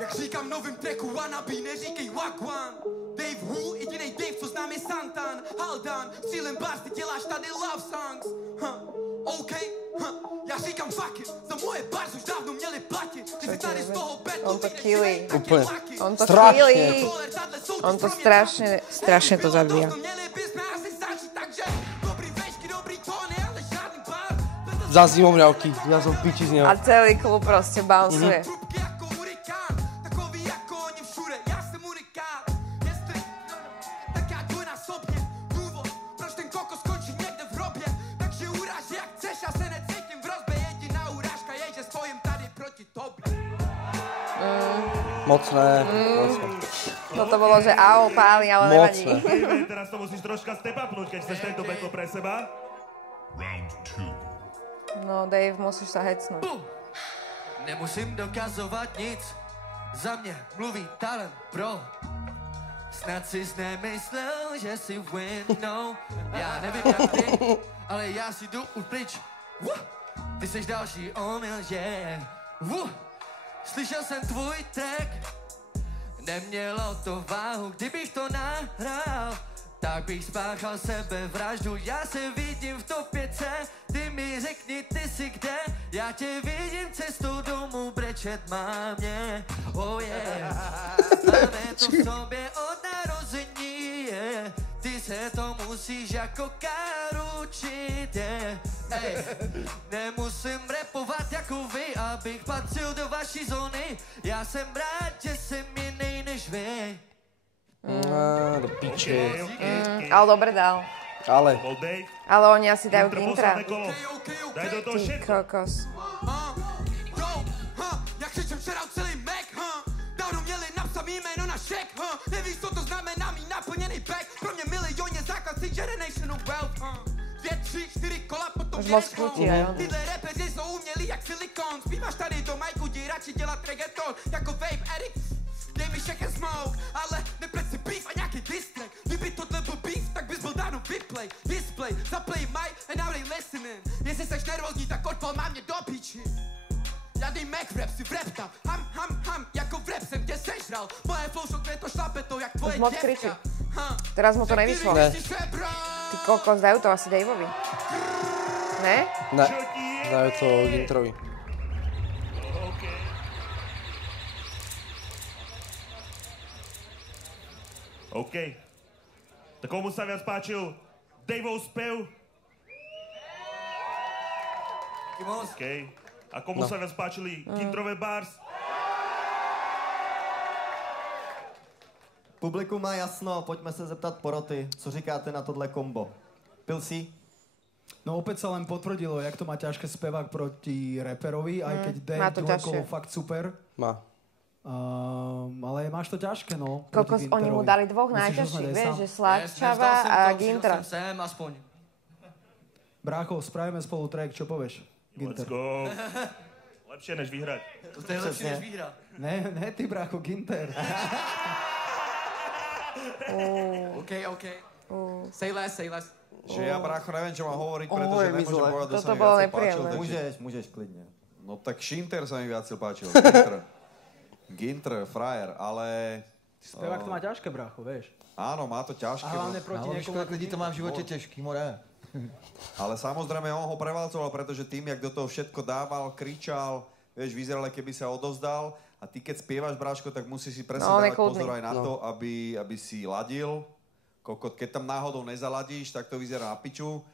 Jak říkám v novým tracku Wannabe, neříkej Wagwan. Dave Hu, jedinej Dave, co znám je Santan. Haldan, střílem bars, ty děláš tady love songs. OK, já říkám fuck it, za moje bars už dávno měli platit. Ty si tady z toho betu, On to kilí. Úplne. On to Strašne. kilí. On to strašne to zabíja. Za zimovňavky, ja som v piči z neho. A celý klub proste bouncuje. Mocné. Toto bolo, že au, páli, ale nevadí. Teraz to musíš troška step upnúť, keď chceš tento battle pre seba. No, Dave, musíš sa hecnúť. Nemusím dokazovat nic, za mě mluví talent pro. Snad si nemyslel, že si winnou. Já nevím jak ty, ale já si jdu už pryč. Ty seš další omyl, yeah. Slyšel jsem tvůj track, nemělo to váhu, kdybych to nahrál, tak bych spáchal sebevraždu. Já se vidím v top 5, ty mi řekni, ty si kde, já tě vidím cestou domů brečet mámě. Oh yeah, máme to v sobě od narození, yeah. Ty se to musíš jako karučit, yeah. Ej, nemusím rapovat jako vy, abych patřil do vaší zóny. Já jsem rád, že jsem jiný než vy. Do piči. Ale dobre dal. Ale. Ale oni asi dajú Gintra. Daj do toho Ty všetko. kokos. Jak křičem včera celý Mac, dávno měli napsat mý jméno na šek, nevíš, co to znamená mý naplněný back, pro mě milioně základ si generational wealth, 2, 3, 4 kola, potom Už moc krutí, jo. Tyhle rapeři jsou umělí jak silikon, zpíváš tady do majku, jdi radši dělat reggaeton, jako Vape Eric, dej mi shake and smoke, ale neplet si beef a nějaký distrack, kdyby tohle byl beef, tak bys byl dávno vyplay, display, zaplay mic and now they listening, jestli seš nervózní, tak odpal mám mě do píči. Já dej Mac rap si v rap tam, ham, jako v rap jsem tě sežral, moje flow šokne to šlapetou, jak tvoje Už moc kričí. Teraz mu to nevyšlo. Ne. Ty kokos, dajú to asi Daveovi. Ne? Ne, dajú to Gintrovi. OK. Tak komu sa viac páčil Daveov spev? OK. A komu sa viac páčili Gintrové bars? Publikum má jasno, pojďme se zeptat poroty. Co říkáte na tohle kombo? Pilsi? No opäť sa len potvrdilo, jak to má ťažké spevák proti reperovi, aj keď má Dave to druhé ťažšie. kolo fakt super. Má. Ale máš to ťažké, no. Kokos, oni mu dali dvoch najťažších, vieš, že Slagčava a Gintra. Sem aspoň. Brácho, spravíme spolu track, čo povieš? Let's go. Lepšie než vyhrať. To je lepšie než vyhrať. Ne, ty brácho, Ginter. OK. Say less. Že ja, brácho, neviem, čo mám hovoriť, pretože nemôžem povedať, kto sa mi viacej páčil. Môžeš klidne. No tak Schinter sa mi viacej páčil. Ginter, frajer, ale... Spevák to má ťažké, brácho, vieš. Áno, má to ťažké. A hlavne proti niekomu... ľudí to má v živote ťažký, more. Ale samozrejme, on ho prevalcoval, pretože tým, jak do toho všetko dával, kričal, vieš, vyzeral, keby sa odovzdal. A ty, keď spievaš, bráško, tak musíš si presne dávať pozor aj na to, aby si ladil. Kokot, keď tam náhodou nezaladíš, tak to vyzerá na piču.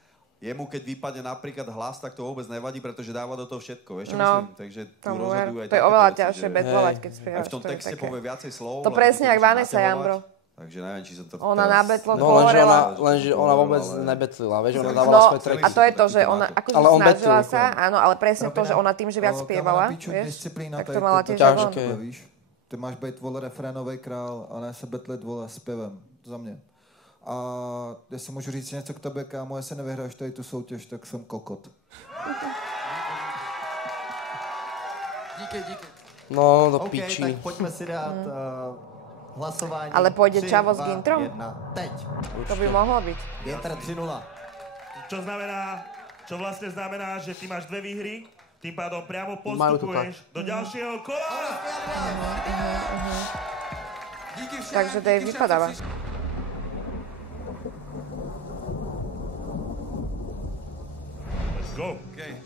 Jemu, keď vypadne napríklad hlas, tak to vôbec nevadí, pretože dáva do toho všetko, vieš čo myslím? Takže tu rozhodujú aj to je oveľa ťažšie betlovať, keď spievaš. Aj v tom texte povie viacej slov. To presne jak Vanessa Jambro. Takže neviem, či som to... Ona na betloch hovorila... Lenže ona vôbec nebetlila, vieš, ona dávala svoje tracky. A to je to, že ona akože snažila sa, áno, ale presne to, že ona tým, že viac spievala, vieš, tak to mala tiež ťažké. Ty máš být, vole, refrénovej král a ne se betlit, vole, zpěvem. Za mě. A jestli můžu říct něco k tobě, kámo, jestli nevyhráš tady tu soutěž, tak jsem kokot. Díky. No, do piči. Tak pojďme si dát hlasování. Ale pôjde Čavo s Gintrom? 1, teď. To by mohlo byť. Ginter 3-0. Čo vlastne znamená, že ty máš 2 výhry, tým pádom priamo postupuješ do ďalšieho kola. Takže Dave vypadáva. Let's go. Okay.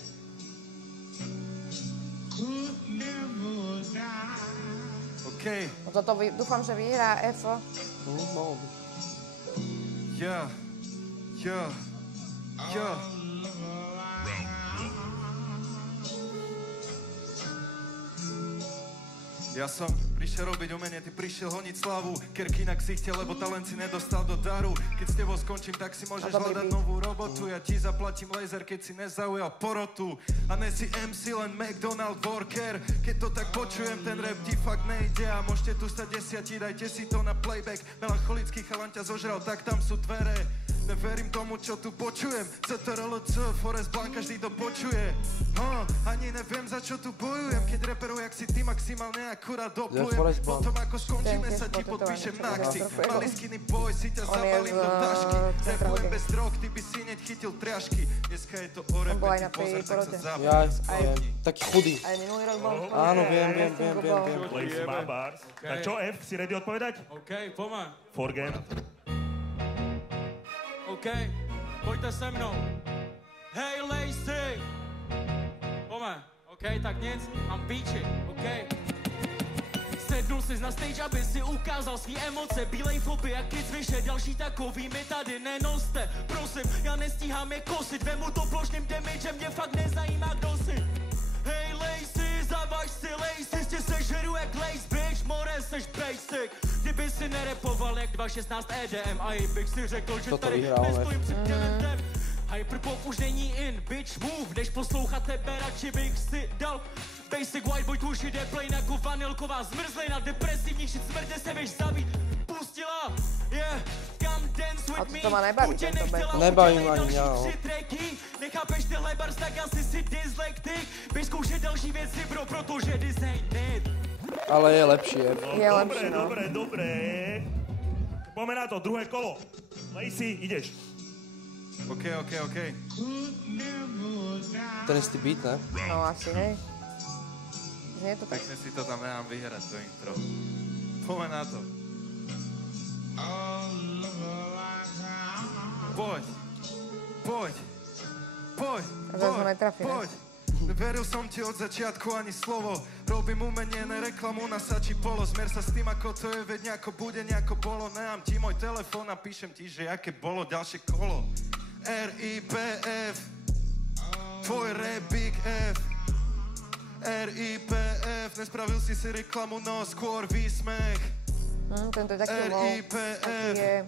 Okay. No toto dúfam, že vyhrá F. Mohol by. Yeah. Ja som prišiel robiť umenie, ty prišiel honiť slavu. Kerky na ksichte, lebo talent si nedostal do daru. Keď s tebou skončím, tak si môžeš hľadať novú robotu. Ja ti zaplatím laser, keď si nezaujal porotu. A ne si MC, len McDonald worker. Keď to tak počujem, ten rap ti fakt nejde. A môžete tu stať 10, dajte si to na playback. Melancholický chalan ťa zožral, tak tam sú dvere. Neverím tomu, čo tu počujem. CTRLC, Forest Blanc, každý to počuje. Ani neviem, za čo tu bojujem. Keď reperuj, jak si ty maximálne akurát doplujem. Potom ako skončíme, sa ti podpíšem na ksich. Malý skinny boy, si ťa zabalím do tašky. Repujem bez drog, ty by si neď chytil triašky. Dneska je to o repe, ty pozor, tak sa zabili. Taký chudý. Aj minulý rok bol. Áno, viem. Lace má bars. Tak čo, F, si ready odpovedať? OK, poďme. Forgen. OK, pojďte se mnou. Hej, Lacey! Pome, OK, tak nic, mám píči, OK. Sednul jsi na stage, aby si ukázal svý emoce. Bílej foby, jak kids vyše, další takový mi tady nenoste. Prosím, já nestíhám je kosit, vemu to plošným damagem, mě fakt nezajímá, kdo si. Hej, Lacey, zavaž si Lacey, tě sežeru jak Lace, bitch, more seš basic. Kdyby si nerepoval jak 2.16 EDM a bych si řekl, že tady nestojím před talentem. Hyperpop už není in, bitch move, než poslouchat tebe, radši bych si dal basic white boy, tvůj shit je plain jako vanilková zmrzlina, depresivní shit smrde se běž zabít. Pustila, yeah, come dance with me. To ma nebaví tento band. Nebaví ma ani, áno. Nechápeš tyhle bars, tak asi si dyslektik. Běž zkoušet další věci, bro, protože this ain't it. Ale je lepší, je. Je lepší, no. Dobre. Poďme na to, druhé kolo. Lacey, ideš. OK. Ten istý beat, ne? No asi hej. Nie je to tak. Pekne si to tam nemám vyhrať, to intro. Poďme na to. Poď. Veril som ti od začiatku ani slovo. Robím umenie, ne reklamu na sači polo. Zmer sa s tým, ako to je, veď nejako bude, nejako bolo. Nemám ti môj telefón a píšem ti, že aké bolo ďalšie kolo. RIPF, tvoj rap Big F. RIPF, nespravil si reklamu, no skôr výsmech. Tento je taký low. RIPF.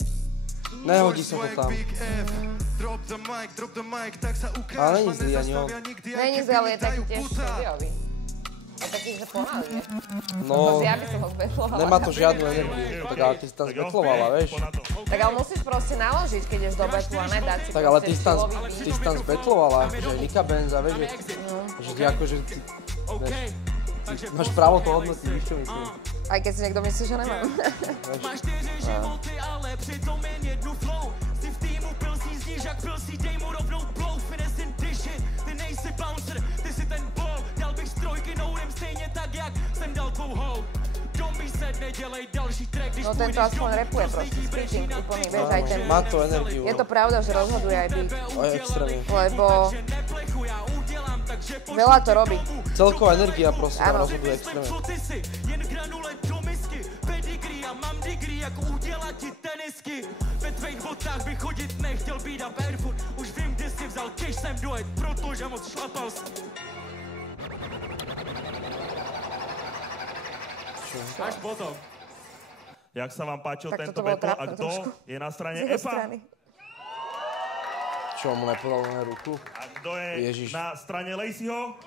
Nehodí sa to tam. Drop the mic, tak sa ukáž. Ale není zlý ani on. Není zlý, ale je taký tiež štúdiový. Je taký, že pomalý, nie? No, Ja by som ho zbetlovala. nemá to žiadnu energiu, tak ale ty si tam zbetlovala, vieš. Tak ale musíš proste naložiť, keď ješ do betlu a nedať si Tak ale ty proste si tam zbetlovala, že Nika Benz a vieš, že ty akože, ty máš právo to hodnotiť, víš čo myslím. Aj keď si niekto myslí, že nemám. Máš 4 životy, ale přitom jen jednu flow. Si v týmu pilsí zníš jak pilsí, dej mu rovnou blow. Finessing diši, ty nejsi bouncer, ty si ten ball. Dal bych z trojky nourem stejně tak, jak jsem dal tvou hou. Domí se, nedělej další track, když no tento aspoň rapuje proste, speaking úplný, vieš, aj ten... Má to energiu. Je to pravda, že rozhoduje aj beat. Aj extrémne. Lebo... veľa to robí. Celková energia proste tam rozhoduje extrémne. Jen granule do misky, pedigree a mám degree, jak udělat ti tenisky. Ve tvých botách bych chodit nechtěl být a barefoot. Už vím, kde si vzal cash sem dojet, protože moc šlapal jsem. Až potom. Jak sa vám páčil tento battle a kto je na strane Efa? Čo, mu nepodal na ruku? A kto je na strane Laceyho?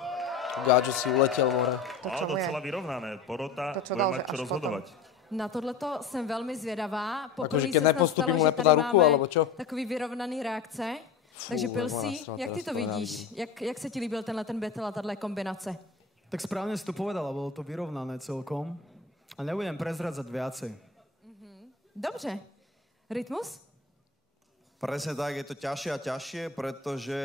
Gáčo si uletěl, more. Ale docela vyrovnané. Porota bude mať čo rozhodovať. Na tohleto jsem velmi zvědavá. Akože keď nepostupím, mu nepodá ruku, alebo čo? Takový vyrovnaný reakce. Takže Pilsi, jak ty to vidíš? Jak se ti líbil tenhle ten battle a tato kombinace? Tak správne si to povedala, bolo to vyrovnané celkom. A nebudem prezradzať viacej. Dobře. Rytmus? Presne tak, je to ťažšie a ťažšie, pretože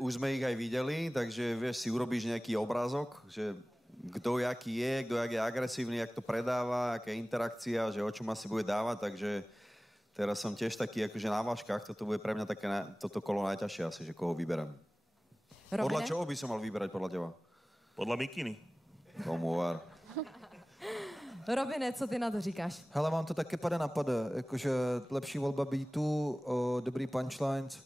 už sme ich aj videli, takže vieš, si urobíš nejaký obrázok, že kto jaký je, kto jak je agresívny, jak to predáva, aká je interakcia, že o čom asi bude dávať, takže teraz som tiež taký akože na vážkach, toto bude pre mňa také toto kolo najťažšie asi, že koho vyberám. Robine? Podľa čoho by som mal vyberať podľa teba? Podľa mikiny. Tomu var. Robine, co ty na to říkáš? Hele, mám to taky pada na pada, jakože lepší volba beatů, dobrý punchlines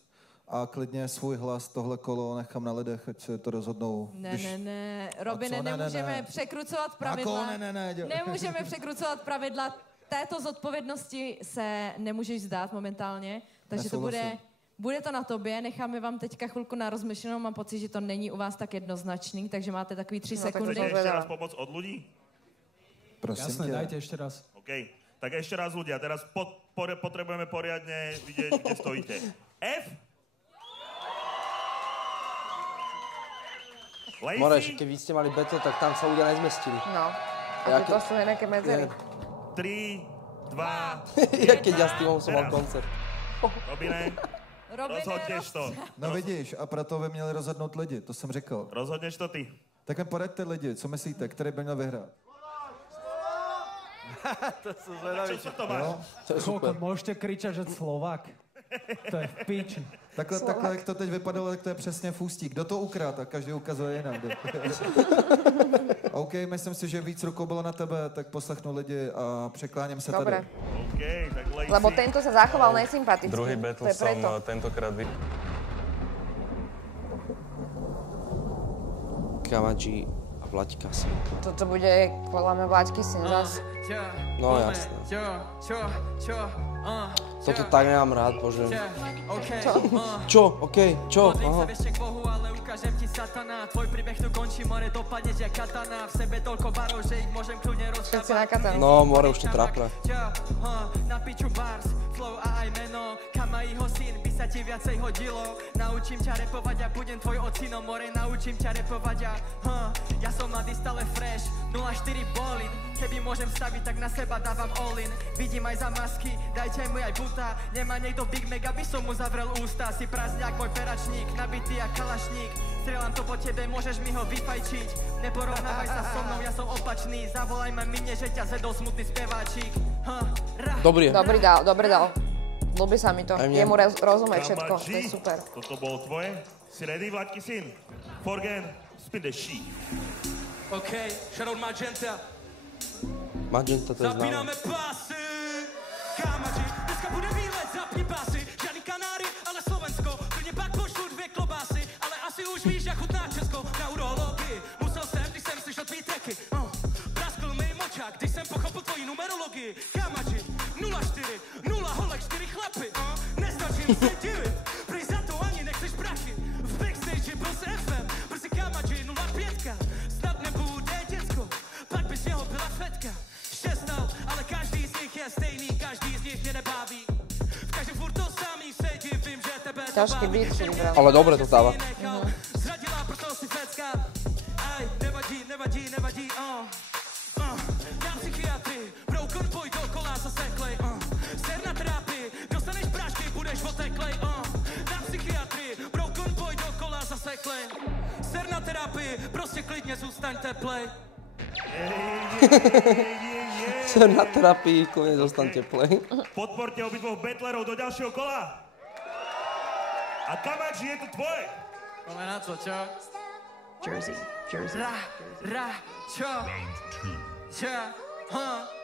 a klidně svůj hlas tohle kolo nechám na lidech, ať se to rozhodnou. Ne, Robine, nemůžeme překrucovat pravidla. Nemůžeme překrucovat pravidla. Této zodpovědnosti se nemůžeš zdát momentálně, takže to bude to na tobě. Necháme vám teďka chvilku na rozmyšlenou, mám pocit, že to není u vás tak jednoznačný, takže máte takový 3 sekundy. Chcete ešte raz pomoc od ľudí? Prosím Jasné, tě. dajte ešte raz. OK, tak ešte raz ľudia, teraz potrebujeme poriadne vidieť, kde stojíte. F? Lacey? More, že keby ste mali battle, tak tam sa ľudia nezmestili. No, a to sú nejaké medzery. 3, 2, 1. Jak keď ja s týmom som mal koncert. Robine, rozhodneš to. No vidíš, a proto by měli rozhodnout lidi, to jsem řekl. Rozhodneš to ty. Tak mi poraďte lidi, co myslíte, který by měl vyhrát? To sú zvedaví. Čo to máš? To je super. Môžete kričať, že Slovák. To je v piči. Takhle, jak to teď vypadalo, tak to je přesně fůstík. Kdo to ukrát a každý ukazuje jinam. OK, myslím si, že víc rukou bylo na tebe, tak poslechnu lidi a překláním se Dobre. tady. OK, tak Lacey. Lebo tento sa zachoval najsympaticky. Druhý battle som tentokrát Kamaji a Vlaďka si. Toto bude podľa mňa Vlaďky syn zas. No jasné. Toto tak nemám rád, bože. Čo? OK, čo? Aha. Ukážem ti satana, tvoj príbeh tu končí, more dopadneš jak katana. V sebe toľko barov, že ich môžem kľudne rozšľapať. No, more už to trápne. Na piču bars, flow a aj meno. Kamaiho syn by sa ti viacej hodilo. Naučím ťa repovať a budem tvoj ocino. More, naučím ťa repovať a ja som mladý, stále fresh. 04 bolid, keby môžem staviť, tak na seba dávam all in. Vidím aj za masky, dajte mu aj buta. Nemá niekto Big Mac, aby som mu zavrel ústa. Si prázdňák, môj peračník, nabitý jak kalašník. Strieľam to po tebe, môžeš mi ho vyfajčiť. Neporovnávaj sa so mnou, ja som opačný. Zavolaj ma mine, že ťa zedol smutný speváčik. Dobrý. Dobre dal. Ľúbi sa mi to. Jemu rozumie všetko, to je super. Toto bolo tvoje. Si ready, Vlaďky syn? Forgen, spin the sheet. OK, shoutout Magenta. Magenta to je známe. Zapíname pásy. Kamaji, dneska bude výlet, zapni pásy. Žiadny Kanári, ale Slovensko. Prvne pak pošlu 2 klobásy. Ale asi už víš, jak chutná Česko na urologii. Musel jsem, když jsem slyšel tvý tracky. Praskl mi močák, když jsem pochopil tvoji numerologii. Kamaji, 04, 0 holek, 4 chlapy. Nestačím se divit, prý za to ani nechceš prachy. V backstage byl se FM, brzy Kamaji, 05. Snad nebude dět. Ťažký beat si vybral. Ale dobre to dáva. Zradila, proto si fecka. Aj, nevadí, na psychiatrii, broken boy dokola zaseklej, ser na terapii, dostaneš prášky, budeš oteklej, na psychiatrii, broken boy dokola zaseklej, ser na terapii, prostě klidně zůstaň teplej. Ser na terapii, klidně zůstaň teplej. Podporte obidvoch battlerov do ďalšieho kola. A Kamaji, je to tvoje. Máme na co, čo? Jersey. Čo?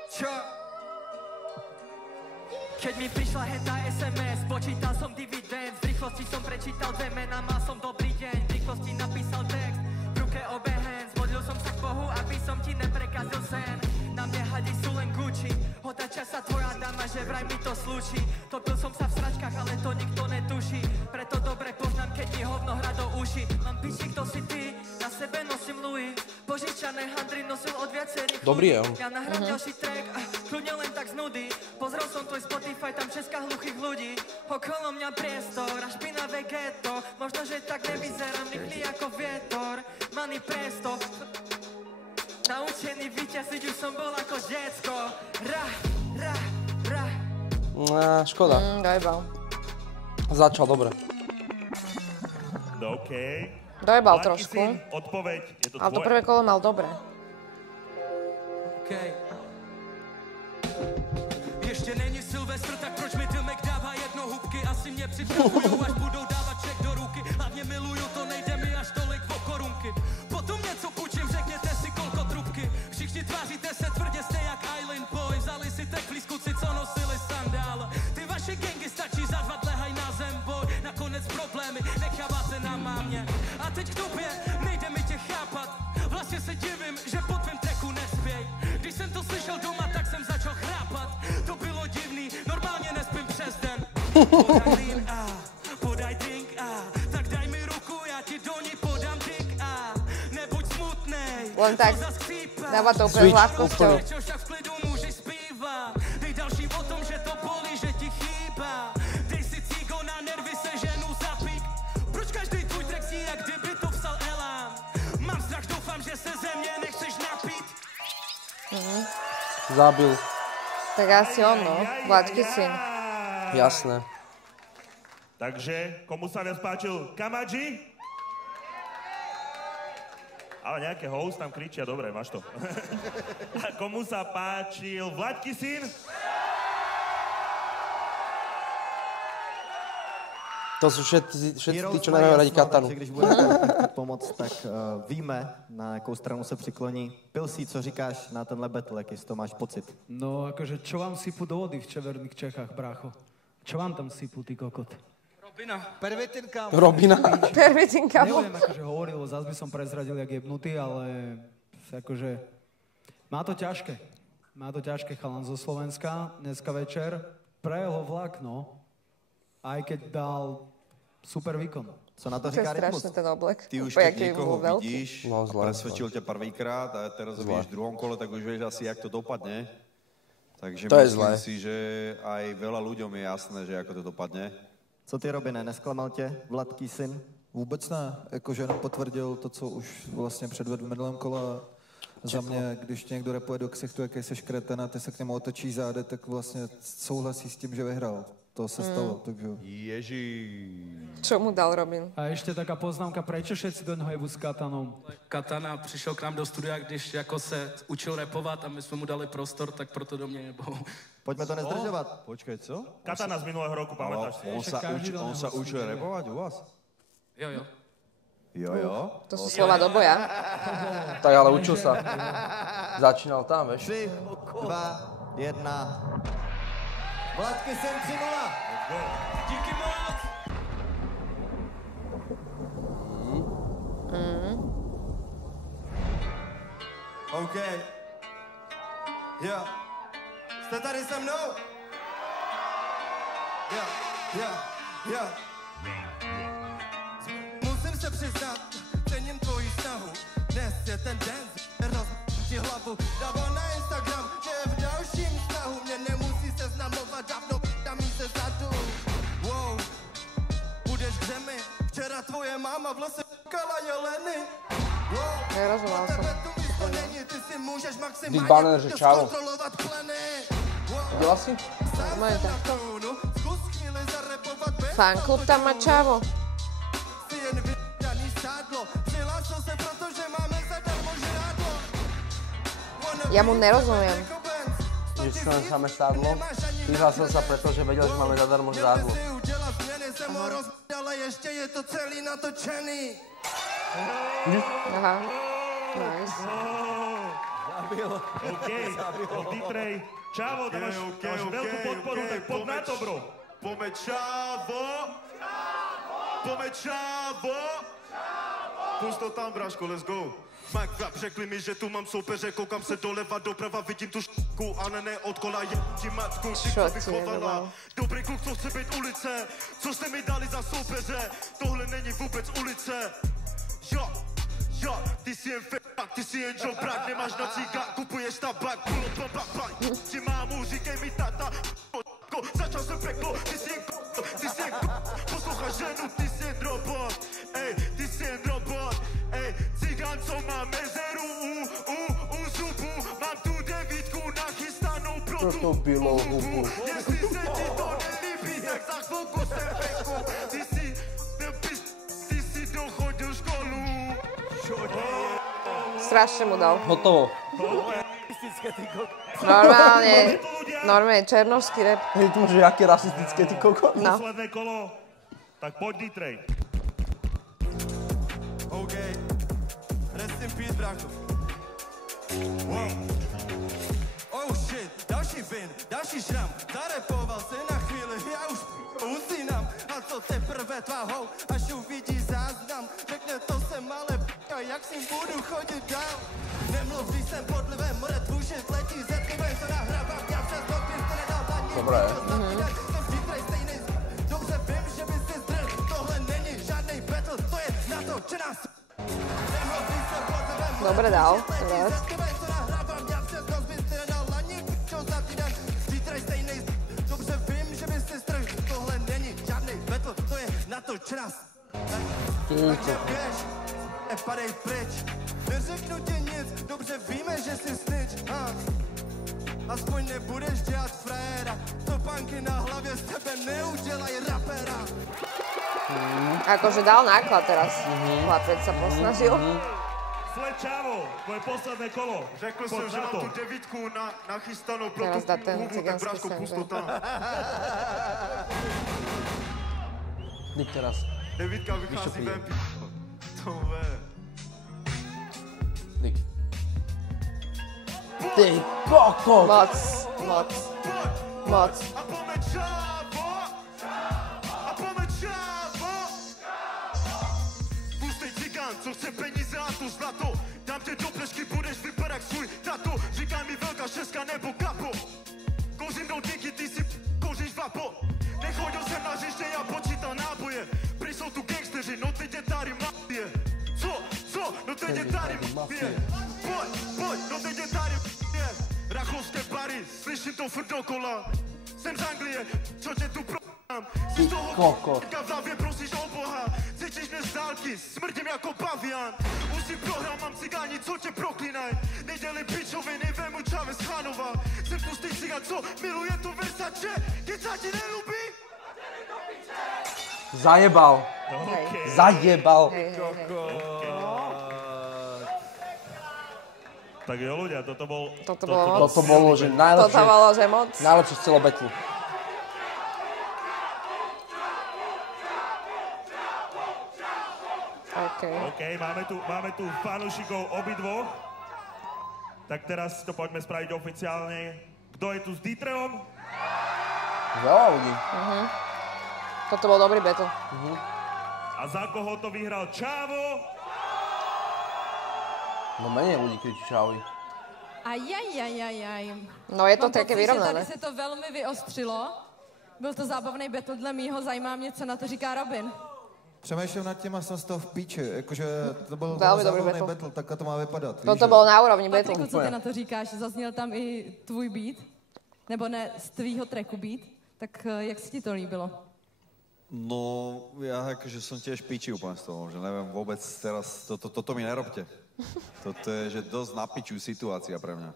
Čo? Keď mi prišla hentá SMS, počítal som dividend, v rýchlosti som prečítal 2 mená, mal som dobrý deň, v rýchlosti napísal text, v ruke obe hands, modlil som sa k Bohu, aby som ti neprekazil sen, na mne hadi sú len Gucci, otáča sa tvoja dáma, že vraj mi to slúči, topil som sa v sračkách, ale to nikto netuší, preto dobre poznám, keď mi hovno hrá do uši, mám piči, kto si ty, na sebe nosím Louis, požičané handry nosil od viacerých ľudí. Dobrý je on. Ja nahrám ďalší track, kľudne len tak z nudy. Pozrel som tvoj Spotify, tam česká hluchých ľudí. Okolo mňa priestor a špinavé ghetto. Možno, že tak nevyzerám, rýchly ako vietor. Money presto. Naučený vyťaziť už som bol ako decko. Škoda. Dojebal. Začal dobre. OK. Dojebal trošku. Odpoveď, je to ale to tvoje. prvé kolo mal dobre. Okay. Ještě není Silvestr, tak proč mi Dymek dává jednohubky? Asi mě připravujou, až budou dávat ček do ruky. Hlavně miluju, to nejde mi až tolik o korunky. Potom něco půjčím, řekněte si kolko trubky. Všichni tváříte se tvrdě, jste jak Island Boy. Vzali si teklí kluci, co nosili sandál. Ty vaše gengy stačí za 2 dlehaj na zem, boy. Nakonec problémy necháváte na mámě. A teď k tobě, nejde mi tě chápat. Vlastně se divím, že po tvém tracku nespěj. Když jsem to slyšel doma, tak jsem začal chrápat. To bylo divný, normálně nespím přes den. Podaj lean a podaj drink a tak daj mi ruku, já ti do ní podám dick a nebuď smutnej. Len tak dáva to úplne s ľahkosťou. Prečo však v klidu môžeš spívať? Dej další o tom, že to bolí, že ti chýba. Dej si cígo na nervy, se ženu za pík. Proč každý tvůj track zní, jak kdyby to psal Elán? Mám strach, doufám, že se ze mě nechceš napít. Zabil. Tak asi on, no. Vláďky syn. Jasné. Takže, komu sa viac páčil Kamaji? Ale nejaké host tam kričia, dobre, máš to. A komu sa páčil Vláďky syn? To sú všetci tí, čo nemajú radi katanu. Když budete pomoct, tak víme, na jakou stranu se přikloní. Pilsí, co říkáš na tenhle battle, jaký z toho máš pocit? No, akože, čo vám sypú do vody v severných Čechách, brácho? Čo vám tam sypú, ty kokot? Robina. Pervitin, kámo. Robina. Pervitin, kámo. Neviem, akože hovoril, zás by som prezradil, jak jebnutý, ale akože má to ťažké. Má to ťažké, chalan zo Slovenska. Dneska večer prejel ho vlak, no. Aj keď dal super výkon. Co na to To je říká Rytmus? strašný ten oblek. Ty už Úplne, keď aký by niekoho bol veľký. vidíš No, a presvedčil ťa prvýkrát a teraz ho vidíš v druhom kole, tak už vieš asi, jak to dopadne. Takže To je myslím zlé. si, že aj veľa ľuďom je jasné, že ako to dopadne. Co ty, Robine, nesklamal tě Vládký syn? Vůbec ne, jakože jenom potvrdil to, co už vlastně předvedl v minulém kole. Za mě, když někdo rapuje do ksichtu, jaký seš kreten a ty se k němu otočí záde, tak vlastně souhlasí s tím, že vyhrál. To se stalo, takže... Ježí. Čo mu dal Robin? A ešte taká poznámka, prečo všetci do něho jebu s katanou? Katana přišel k nám do studia, když jako se učil rapovat a my jsme mu dali prostor, tak proto do mě jebou. Pojďme to nezdržovat. Počkej, co? Katana z minulého roku, pamätáš si? On sa učil rapovať u vás? Jo, jo. Jo? To sú slova do boja. Tak ale učil sa. Začínal tam, vieš. 3, 2, 1. Vládky syn 3-0. Díky moc. OK. Yeah. Jste tady se mnou? Yeah. Musím se přiznat, cením tvoji snahu. Dnes je ten den, rozmítí hlavu. Dává na Instagram, že je v dalším snahu. Mě nemusí seznamovat, dávno tam se zadu. Wow. Budeš tvoje máma v lese kala jeleny. Nerozumal som. Big banner, že čavo. Videla si? Normálne takto. Fanklub tam má čavo. Ja mu nerozumiem. Že si len samé sádlo. Prihlásil sa preto, že vedel, že máme zadarmo žrádlo. Aha. Nice. OK, D-Tray. Čavo, dáš veľkú podporu, tak poď na to, bro. Poďme Čavo. Poďme Čavo. Pust to tam, bráško, let's go. Mike Rap, řekli mi, že tu mám soupeře, koukám se doleva, doprava, vidím tu š**ku, a ne od kola, ti matku, šikla vychovala. Dobrý kluk, co chce být ulice, co jste mi dali za soupeře, tohle není vůbec ulice. Jo, ty si jen f***ak, ty si jen žobrák, nemáš na cíka, kupuješ tabak, pulo, pam, ti mámu, říkej mi tata, začal jsem peklo, ty si jen posloucháš ženu, ty si jen robot, ty si jen robot, cigán, co má mezeru u zubu, mám tu 9 nachystanou pro tu bílou hubu. Jestli se ti to nelíbí, tak za chvilku jsem venku, ty si dochodil školu. Strašne mu dal. Hotovo. Normálne černovský rap. Je to že aké rasistické, ty koko? No. Posledné kolo, tak poď D-Tray. OK, rest in peace, brácho. Oh shit, další vin, další šram, zarepoval si na chvíli, já už usínám. A co teprve tvahou, až uvidí záznam, řekne to jsem ale a jak s ním budu chodit dál. Nemluv, když jsem pod vlivem, more tvušit, letí ze tebe, co nahrávám, já přes to, když to nedal daní. Dobré. Dobře vím, že by si zdrhl, tohle není žádnej battle, to je na to, či nás. Dobre dal. Dobře vím, že by si zdrhl, tohle není žádnej battle, to je na to, či nás. Takže běž, nepadej pryč, neřeknu ti nic, dobře víme, že jsi snitch, aspoň nebudeš dělat frajera, topánky na hlavě z tebe neudělají rapera. Akože dal náklad teraz. Chlapec sa posnažil. Sled Čavo, tvoje posledné kolo. Řekl jsem, že mám tu 9 nachystanou pro Teraz tu dá ten hubu, tak cigánsky bráško, sen, pust že? to tam. Dík teraz. 9 vychází ven, to ve. Dík. Ty koko! Moc. A poďme Čavo. A poďme Čavo. Pustej cigán, co chce peníze a to zlato. Dám tě do plešky, budeš vypadat svůj tato. Říkaj mi velká šestka nebo kapo. Kouřím do díky, ty si kouříš vapo. Nechodil jsem na hřiště, já počítal náboje. Prý jsou tu gangsteři, no teď je tady mafie. Co? No teď je tady mafie. Pojď, no teď je tady mafie. Rachovské bary, slyším to furt dokola. Jsem z Anglie, čo tě tu pro***am. Jsi z toho v hlavě, prosíš o Boha. Cítíš mě z dálky, smrdím jako bavian. Už si prohrál, mám cigáni, co tě proklínaj. Neděli pičoviny, vemu Chávez Chanova. Jsem tlustý cigán, co miluje tu Versace. Keca ti nelubí? Zajebal. Zajebal. Tak jo, ľudia, toto bolo, že najlepšie. Toto bolo, že moc. Najlepšie z celého betlu. OK, máme tu fanúšikov obidvoch. Tak teraz to poďme spraviť oficiálne. Kto je tu s D-Trayom? Veľa ľudí. Toto bol dobrý battle. A za koho to vyhral Čavo? No menej ľudí kričali. Ajajajajaj. No je to také vyrovnané. Tady se to velmi vyostřilo. Byl to zábavný battle dle mýho, zajímá mě, co na to říká Robin. Přemýšlím nad tím a jsem z toho v píči, jakože to byl zábavný battle, tak to má vypadat. Toto bylo na úrovni battle. Patriku, co ty na to říkáš? Zazněl tam i tvůj beat? Nebo ne, z tvýho tracku beat? Tak jak se ti to líbilo? No, ja akože som tiež piči úplne z toho, že neviem vôbec teraz, toto mi nerobte. Toto je, že dosť na piču situácia pre mňa.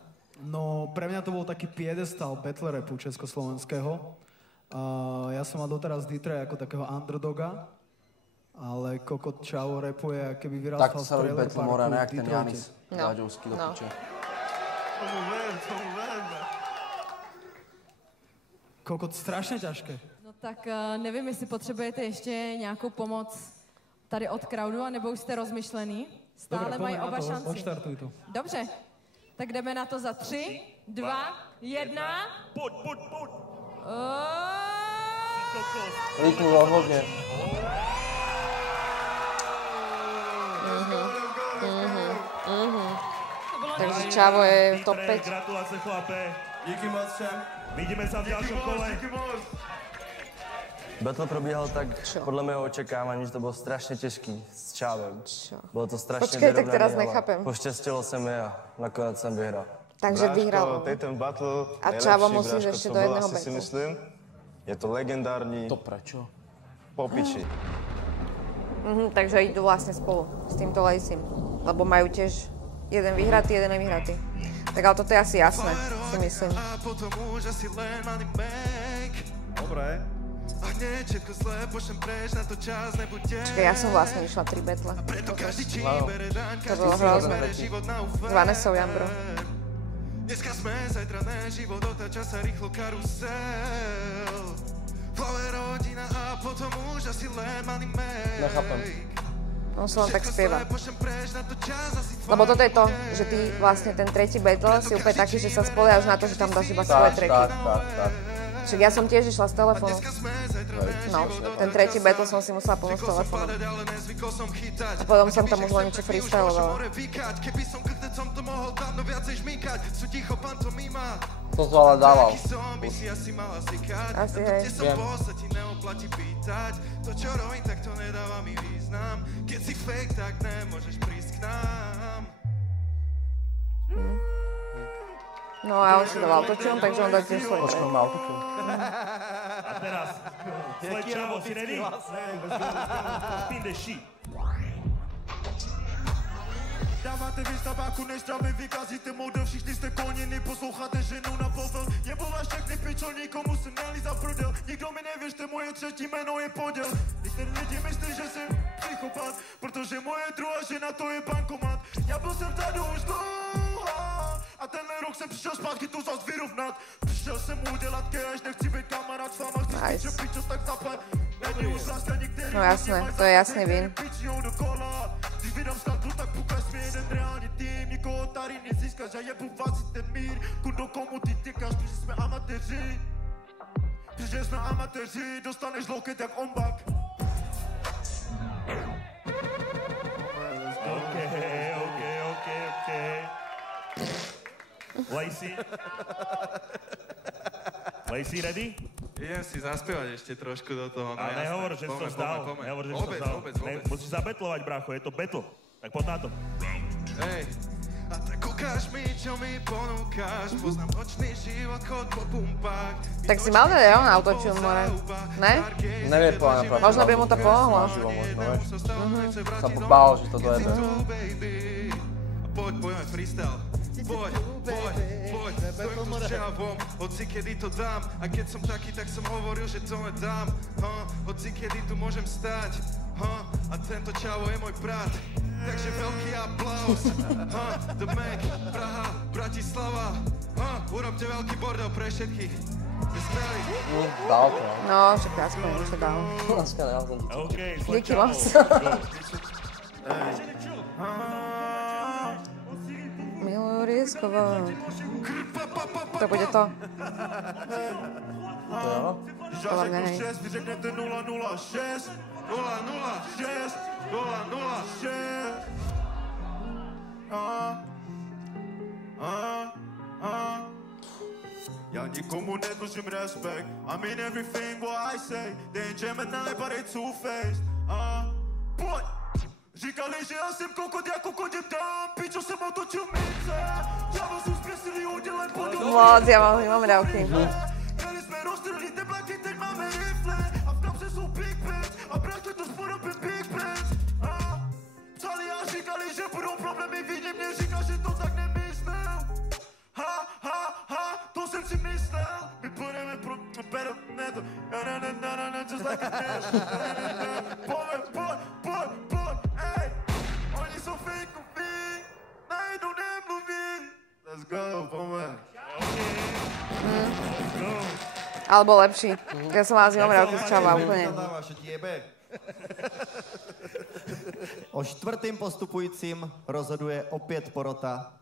No, pre mňa to bol taký piedestal battle rapu československého. Ja som mal doteraz Dietra ako takého underdoga, ale Kokot Čavo rapuje, keby vyrastal v trailer parku. Tak to sa robí Battle Morana, jak ten Janis. Dáďovský do piče. Kokot, strašně těžké. No tak nevím, jestli potřebujete ještě nějakou pomoc tady od crowdu, anebo už jste rozmyšlený. Stále mají oba šanci. Odštartuj to. Dobře, tak jdeme na to za 3, 2, 1. Pojď. Rytmus rozhodně. Takže Čavo je v top 5. Gratulace, chlape. Díky moc všem. Vidíme se v dalším kole. Battle probíhal tak podle mého očekávání, že to bylo strašně těžký s Čávem. Bylo to strašně vyrovnaný, tak teraz nechápem. Poštěstilo se mi a nakonec jsem vyhrál. Takže vyhrál. Ten battle a Čavo musíš ještě do jedného battle. Si myslím, je to legendární. To prečo? Popiči. Takže idú vlastne spolu s týmto Lacym, lebo majú tiež jeden vyhratý, jeden nevyhratý. Tak ale toto je asi jasné, si myslím. Dobre. Čakaj, ja som vlastne vyšla 3 battle. To bolo hrozné. S Vanessou Jambro. Dneska sme, zajtra ne, život otáča sa rýchlo karusel. V hlave rodina a potom už asi len malý make. Nechápem. On sa len tak spieva. Lebo toto je to, že ty vlastne ten tretí battle si úplne taký, že sa spoliehaš na to, že tam dáš iba svoje tracky. Tak. Však ja som tiež išla z telefónu. No, ten tretí battle som si musela pomôcť s telefónom. A potom som tam už len niečo freestylovala. To ale dával. Asi hej. Viem. To, čo robím, tak to nedáva mi význam. Keď si fake, tak nemôžeš prísť k nám. No a on si dal autotune, takže on dá tiež svoj. Počkaj, má autotune. A teraz, sled Čavo, si ready? Spin the sheet. Dáváte vy tabáku, než trámy vykazíte model, všichni jste koněny, posloucháte ženu na povel. Jebola všechny pičo, nikomu se nelí za prdel, nikdo mi nevěřte, moje třetí jméno je podel. Některý lidi myslí, že jsem psychopat, protože moje druhá žena to je bankomat. Já byl jsem tady už dlouho a tenhle rok jsem přišel zpátky to zas vyrovnat. Přišel jsem udělat cash, nechci být kamarád s váma, chci pičo, tak zaplať. No jasné, to je jasný vin. Když vydám skladbu, tak ukáž mi jeden reálný tým. Nikoho tady nezískáš a jebu vás ten mír. Kundo, komu ty těkáš, protože jsme amatéři. Protože jsme amatéři, dostaneš loket jak ombak. OK. Lacey, ready? Idem si zaspievať ešte trošku do toho. Ale nehovor, že si to vzdal. Vôbec. Musíš zabetlovať, brácho, je to battle. Tak poď na to. Hej. A tak ukáž mi, čo mi ponúkaš. Poznám nočný život, chod po pumpách. Tak si mal teda on autotune, more. Ne? Nevie povedať. Možno by mu to pomohlo. Sa bál, že to dojede. Poďme freestyle. Poď, stojím tu s Čavom, hoci kedy to dám. A keď som taký, tak som hovoril, že to nedám. Hoci kedy tu môžem stať. A tento Čavo je môj brat. Takže veľký aplaus. The Mac, Praha, Bratislava. Urobte veľký bordel pre všetkých. Dal to. No, však aspoň už to dal. Díky moc. Milujú Rískovo. To bude to. Podľa mňa hej. Vy řeknete 006, 006, 006. Ja nikomu nedlužím respekt. I mean everything what I say. They ain't Gemini, but they two-faced. Poď! Říkali, že ja jsem kokot, ja kokot jim dám. Pičo jsem otočil mince. Čavo sú zbesili, udělej podľa. Moc, ja mám dávky. Měli jsme rozstrelí teblaky, teď máme rifle. A v kapse sú big just like a dish. Poď, ej. Oni sú fejkoví, najdu nemluví. Let's go, poďme. Alebo lepší. Ja som vás zimom rávku z Čava, úplne. O čtvrtým postupujícím rozhoduje opět porota.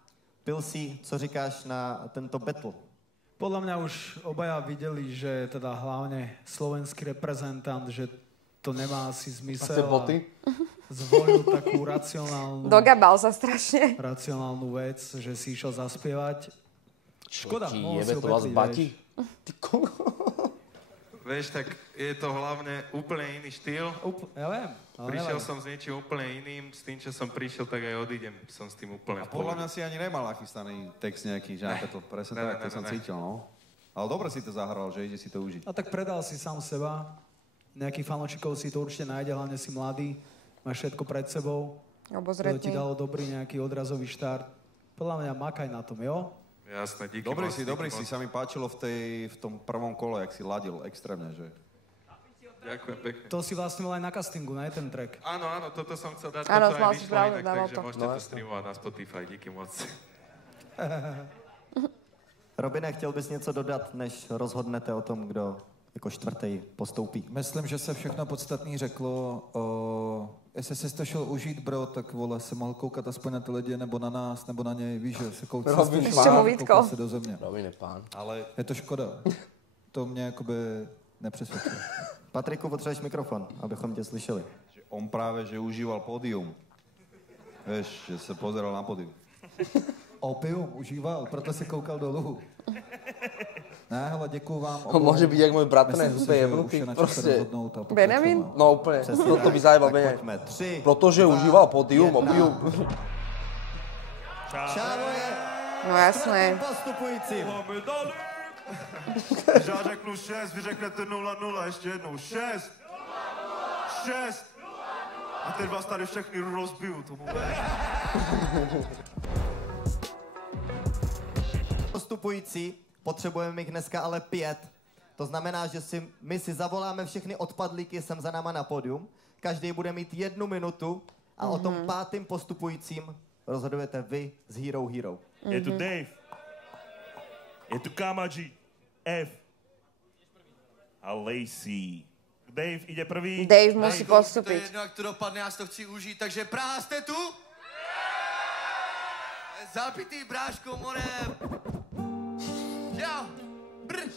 Pilsi, co říkáš na tento battle? Podľa mňa už obaja videli, že teda hlavne slovenský reprezentant, že to nemá asi zmysel a zvolil takú racionálnu... Dogabal sa strašne. Racionálnu vec, že si išiel zaspievať. Škoda, mohol si obetliť, Vieš, tak je to hlavne úplne iný štýl. Ja viem. Prišiel som s niečím úplne iným, s tým, čo som prišiel, tak aj odídem. Som s tým úplne A podľa mňa si ani nemal nachystaný text nejaký, že to presne tak, to som cítil, no. Ale dobre si to zahral, že ide si to užiť. A tak predal si sám seba. Nejakých fanúšikov si to určite nájde, hlavne si mladý. Máš všetko pred sebou. Obozretný. To ti dalo dobrý nejaký odrazový štart. Podľa mňa makaj na tom, jo? Jasné, díky Dobrý si, sa mi páčilo v tom prvom kole, jak si ladil extrémne, že? Ďakujem pekne. To si vlastne mal aj na castingu, na ten track. Áno, toto som chcel dať, áno, toto aj vyšlo inak, takže to. môžete to streamovať na Spotify, díky moc. Robine, chtěl bys něco dodat, než rozhodnete o tom, kdo jako čtvrtý postoupí? Myslím, že se všechno podstatné řeklo. Jestli jsi to šel užít, bro, tak vole, se mohl koukat aspoň na ty lidi, nebo na nás, nebo na něj, víš, že se koukat se do země. Robin je pán. Ale je to škoda. To mě jakoby nepřesvědčilo. Patriku, potřebuješ mikrofon, abychom tě slyšeli. Že on právě, že užíval pódium. Víš, že se pozeral na pódium. Opium užíval, proto si koukal dolů. Ne, hele, děkuju vám. On může být jak můj bratr, úplně jebnutý, prostě. Benjamin? No úplně, no to by zajebal Benjamin. Protože užíval pódium, opium. Čávo je no jasné. Postupujícím. Když já řeknu 6, vy řeknete 0-0, ještě jednou 6. 6. A teď vás tady všechny rozbiju, tomu Postupující, potřebujeme jich dneska ale 5. To znamená, že my si zavoláme všechny odpadlíky sem za náma na pódium. Každý bude mít 1 minutu a o tom 5. postupujícím rozhodujete vy z Hero Hero. Je tu Dave. Je tu Kamaji. F. A Lacey. Dave ide prvý. Dave musí postupit. To je jedno, jak to dopadne, já si to chci užít, takže Praha, jste tu? Zapitý bráško, more. Čau. Brr.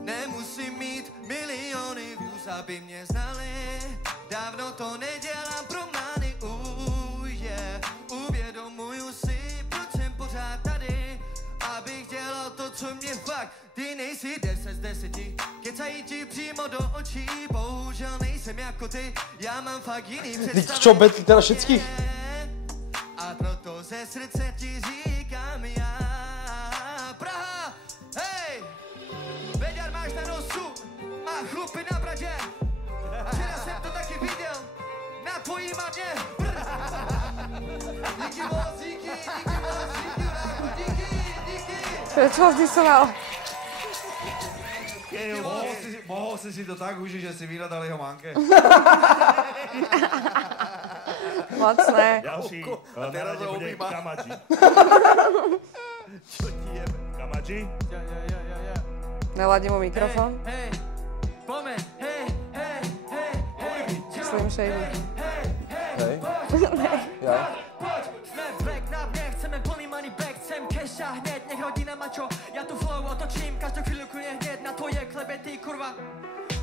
Nemusím mít miliony views, aby mě znali. Dávno to nedělám pro mlány, uvědomuju si, proč jsem pořád tady. Abych dělal to, co mě fakt. Ty nejsi 10 z 10, kecají ti přímo do očí. Bohužel nejsem jako ty, já mám fakt jiný představy. Čo, betli teda všetkých? A proto ze srdce ti říkám já. Praha, hej! Veďar máš na nosu, má chlupy na bradě. Včera jsem to taky viděl, na tvojí mamě. Díky moc, díky moc, díky. Čo zdisoval? Mohol si to tak užiť, že si vyhľadal jeho manke. Mocné. Ďalší. Na rade bude Kamaji. Čo ti jebe? Kamaji? Naladím mu mikrofon. Hej, pome, hej. Slim Shady. Hej. Ja. Sme back na mne, chceme plný money back, chcem keša hneď, nech rodina mačo. Ja tu flow otočím, každú chvíľku hneď na tvoje klebety, kurva.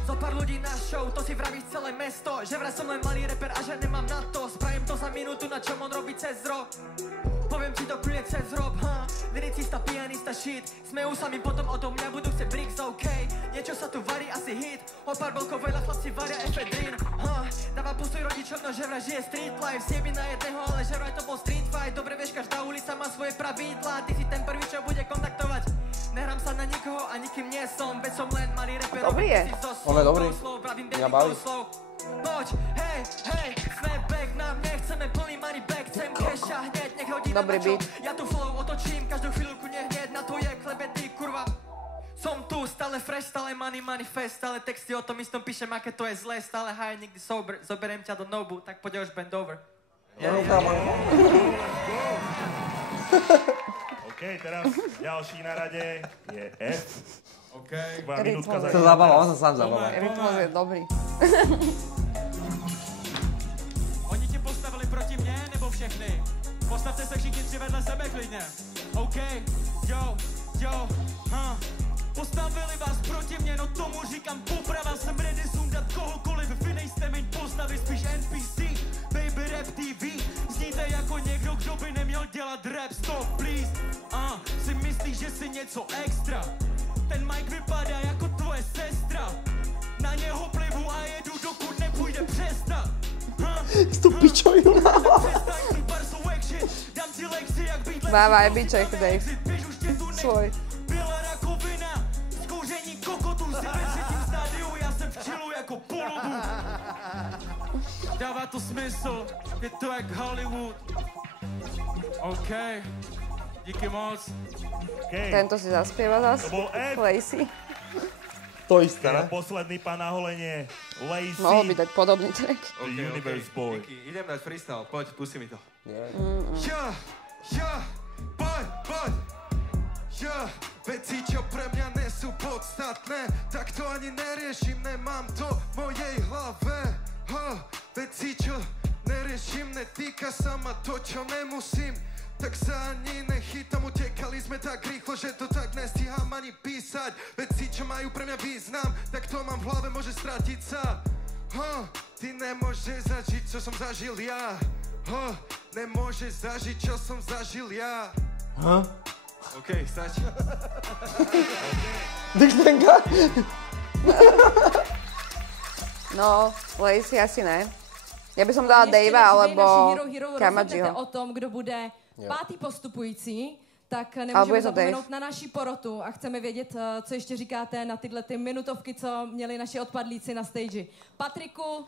Zo pár ľudí na show, to si vravíš celé mesto, že vraj som len malý rapper a že nemám na to. Spravím to za minútu, na čom on robí cez rok. Poviem ti to kľudne cez rob, lyricista, pianista, shit. Smejú sa mi potom o tom, mňa budú chce bricks, OK. Niečo sa tu varí, asi hit. O pár bolkov veľa chlapci varia efedrín, Dáva postoj rodičom, no že vraj žije street life. Sieby na jedného, ale že vraj to bol street fight. Dobre vieš, každá ulica má svoje pravidlá. Ty si ten prvý, čo bude kontaktovať. Nehrám sa na nikoho a nikým nie som, veď som len malý rapper. Dobrý je. On je dobrý. Mňa baví. Poď, hej, sme back na mne, chceme plný money back, chcem keša hneď, nech hodí na mačo. Ja tu flow otočím, každú chvíľku hneď na tvoje klebe. Som tu, stále fresh, stále money manifest, stále texty o tom istom píšem, aké to je zlé, stále high, nikdy sober, zoberiem ťa do nobu, tak poď už bend over. OK, teraz ďalší na rade je F. OK. To zabáva, on sa sám zabáva. Rytmus je dobrý. Oni ti postavili proti mně, nebo všechny? Postavte se všichni tři vedle sebe klidně. OK, yo, Postavili vás proti mně, no tomu říkám poprava. Jsem ready sundat kohokoliv, vy nejste méně postavy, spíš NPC. Baby Rap TV, zníte jako někdo, kdo by neměl dělat rap. Stop, please, si myslíš, že jsi něco extra. Ten mic vypadá jako tvoje sestra. Na něho plivu a jedu, dokud nepůjde přestat. S tou pičovinu. Dávaj biček, Dave. Svoj. Byla rakovina, zkouření kokotů, si ve třetím stádiu, já jsem v čilu jako polobu. Dává to smysl, je to jak Hollywood. OK, díky moc. Okay. Tento si zaspieva zas. Lacey. To isté, ne? Posledný pán na holenie, Lacey. Mohol by dať podobný track. The Universe Boy. Idem dať freestyle, poď, pusti mi to. Poď. Veci, čo pre mňa nesú podstatné, tak to ani neriešim, nemám to v mojej hlave. Veci, čo neriešim, netýka sa ma to, čo nemusím, tak sa ani nechytam, utekali sme tak rýchlo, že to tak nestíham ani písať. Veci, čo majú pre mňa význam, tak to mám v hlave, môže stratiť sa. Ty nemôžeš zažiť, čo som zažil ja. Nemôžeš zažiť, čo som zažil ja. OK, stačí. Dyktenka? No, Lacey asi ne. Ja by som dala Davea alebo Kamajiho. O tom, kdo bude pátý postupující, tak Ale nemůžeme bude to zapomenout na naší porotu a chceme vědět, co ještě říkáte na tyhle ty minutovky, co měli naši odpadlíci na stage. Patriku,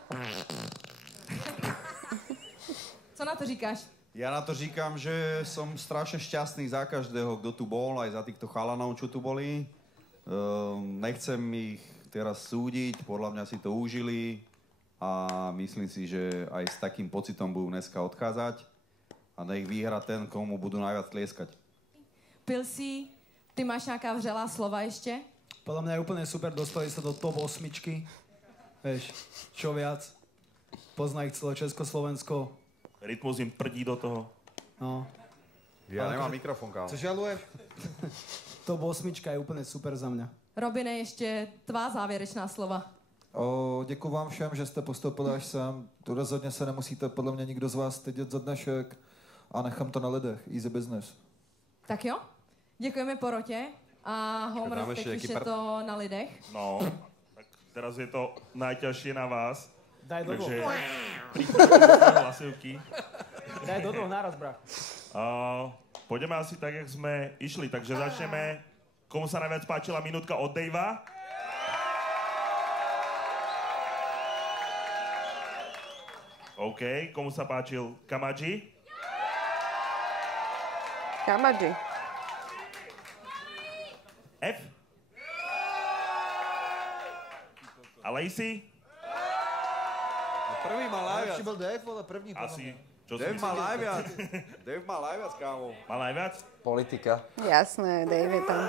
co na to říkáš? Ja na to říkám, že som strašne šťastný za každého, kto tu bol, aj za týchto chalanov, čo tu boli. Nechcem ich teraz súdiť, podľa mňa si to užili a myslím si, že aj s takým pocitom budú dneska odchádzať a nech vyhra ten, komu budú najviac tlieskať. Pilsí, ty máš nějaká vřelá slova ještě? Podľa mňa je úplne super, dostali sa do top 8. Vieš, čo viac? Pozná ich celé Československo. Rytmus im prdí do toho. No. Ja nemám mikrofón, kámo. Co žaluješ? Top 8 je úplne super za mňa. Robine, ještě tvá závěrečná slova. Děkuji vám všem, že jste postoupili až sem. Tu rozhodně se nemusíte podle mě nikdo z vás stydět za dnešek a nechám to na lidech. Easy business. Tak jo, děkujeme porotě a Homer, teď už je to na lidech. No, tak teraz je to najťažšie na vás. Daj do Takže dvoch. pripravte hlasivky. Daj do dvoch naraz, brach. Pôjdeme asi tak, jak sme išli, takže začneme. Komu sa najviac páčila minútka od Davea? OK, komu sa páčil Kamaji? Kamaji. F? A Lacey? Prvý mal najviac. Lepší byl Dave, ale první. Asi. Dave mal najviac. Dave mal najviac, kámo. Mal najviac? Politika. Jasné, Dave je tam.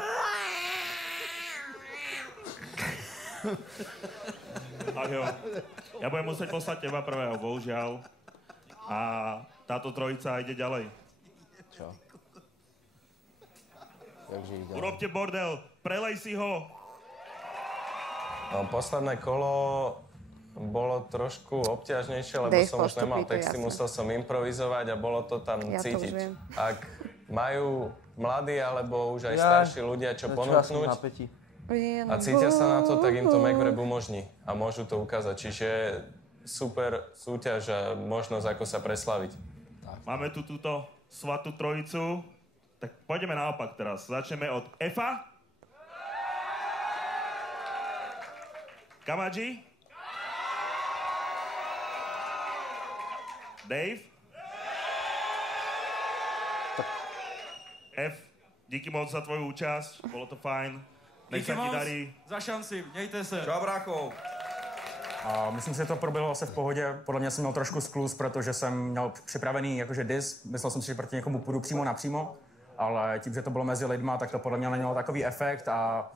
Tak jo. Ja budem musieť poslať teba prvého, bohužiaľ. A táto trojica ide ďalej. Čo? Urobte bordel, prelej si ho. No, posledné kolo bolo trošku obťažnejšie, lebo som už nemal texty, musel som improvizovať a bolo to tam cítiť. Ak majú mladí alebo už aj starší ľudia čo ponúknuť a cítia sa na to, tak im to MacRap umožní a môžu to ukázať. Čiže super súťaž a možnosť, ako sa preslaviť. Máme tu túto svatú trojicu, tak pôjdeme naopak teraz. Začneme od Efa. Kamaji. Dave. F. Díky moc za tvoju účasť, bolo to fajn. Nech sa ti darí. Za šanci, mějte se. Čau, brácho. A myslím si, že to proběhlo asi v pohodě. Podle mě jsem měl trošku skluz, protože jsem měl připravený jakože dis. Myslel jsem si, že proti někomu půjdu přímo napřímo, ale tím, že to bylo mezi lidma, tak to podle mě nemělo takový efekt a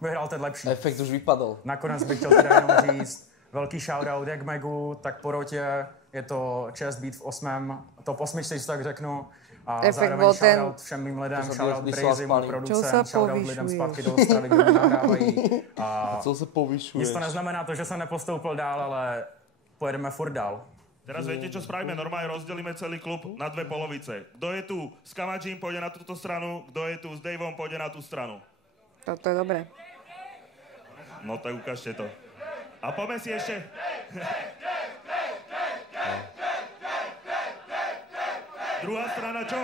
vyhrál ten lepší. Efekt už vypadl. Nakonec bych chtěl teda jenom říct velký shoutout jak Megu, tak porotě. Je to čest být v top 8, když tak řeknu. A efekt zároveň shoutout všem mým lidem, shoutout Brazymu, producent, shoutout lidem zpátky do Ostravy, kdo mi nahrávají. A co se povyšuješ? Nic to neznamená to, že jsem nepostoupil dál, ale pojedeme furt dál. Teraz viete, čo spravíme? Normálne rozdelíme celý klub na dve polovice. Kto je tu s Kamadžím, pôjde na túto stranu, kto je tu s Daveom, pôjde na tú stranu. Toto je dobré. No tak ukážte to. A poďme si ešte... Druhá strana čo?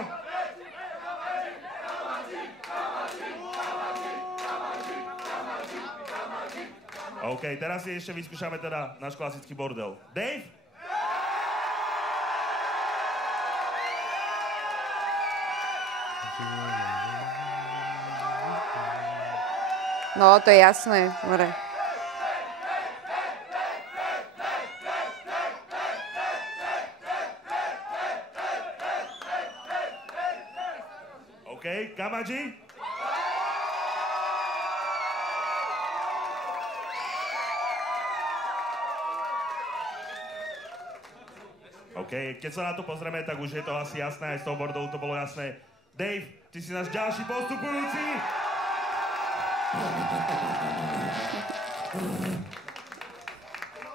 OK, teraz si ešte vyskúšame teda náš klasický bordel. Dave? No, to je jasné, more. OK, Kamadži? OK, keď sa na to pozrieme, tak už je to asi jasné, aj z toho bordelu to bolo jasné. Dave, ty si náš ďalší postupujúci.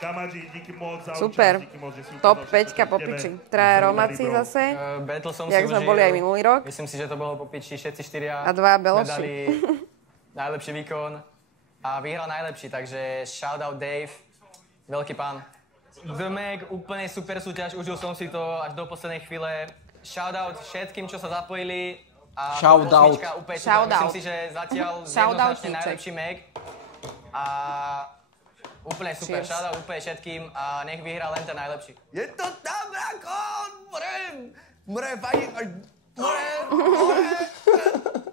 Kamadži, díky moc za účasť. Super. Díky moc, že si Top 5 po piči. Traja Romáci zase, Battle som jak si sme užil. boli aj minulý rok. Myslím si, že to bolo po piči, všetci štyria. A dva sme Beloši. dali najlepší výkon a vyhral najlepší, takže shoutout Dave, veľký pán. The Meg, úplne super súťaž, užil som si to až do poslednej chvíle. Shoutout všetkým, čo sa zapojili. A Shoutout. úplne super. Shoutout. Myslím si, že zatiaľ Shoutout, jednoznačne najlepší Meg. A úplne super, Cheers. shoutout úplne všetkým a nech vyhrá len ten najlepší. Je to tam, brácho! More, fajn,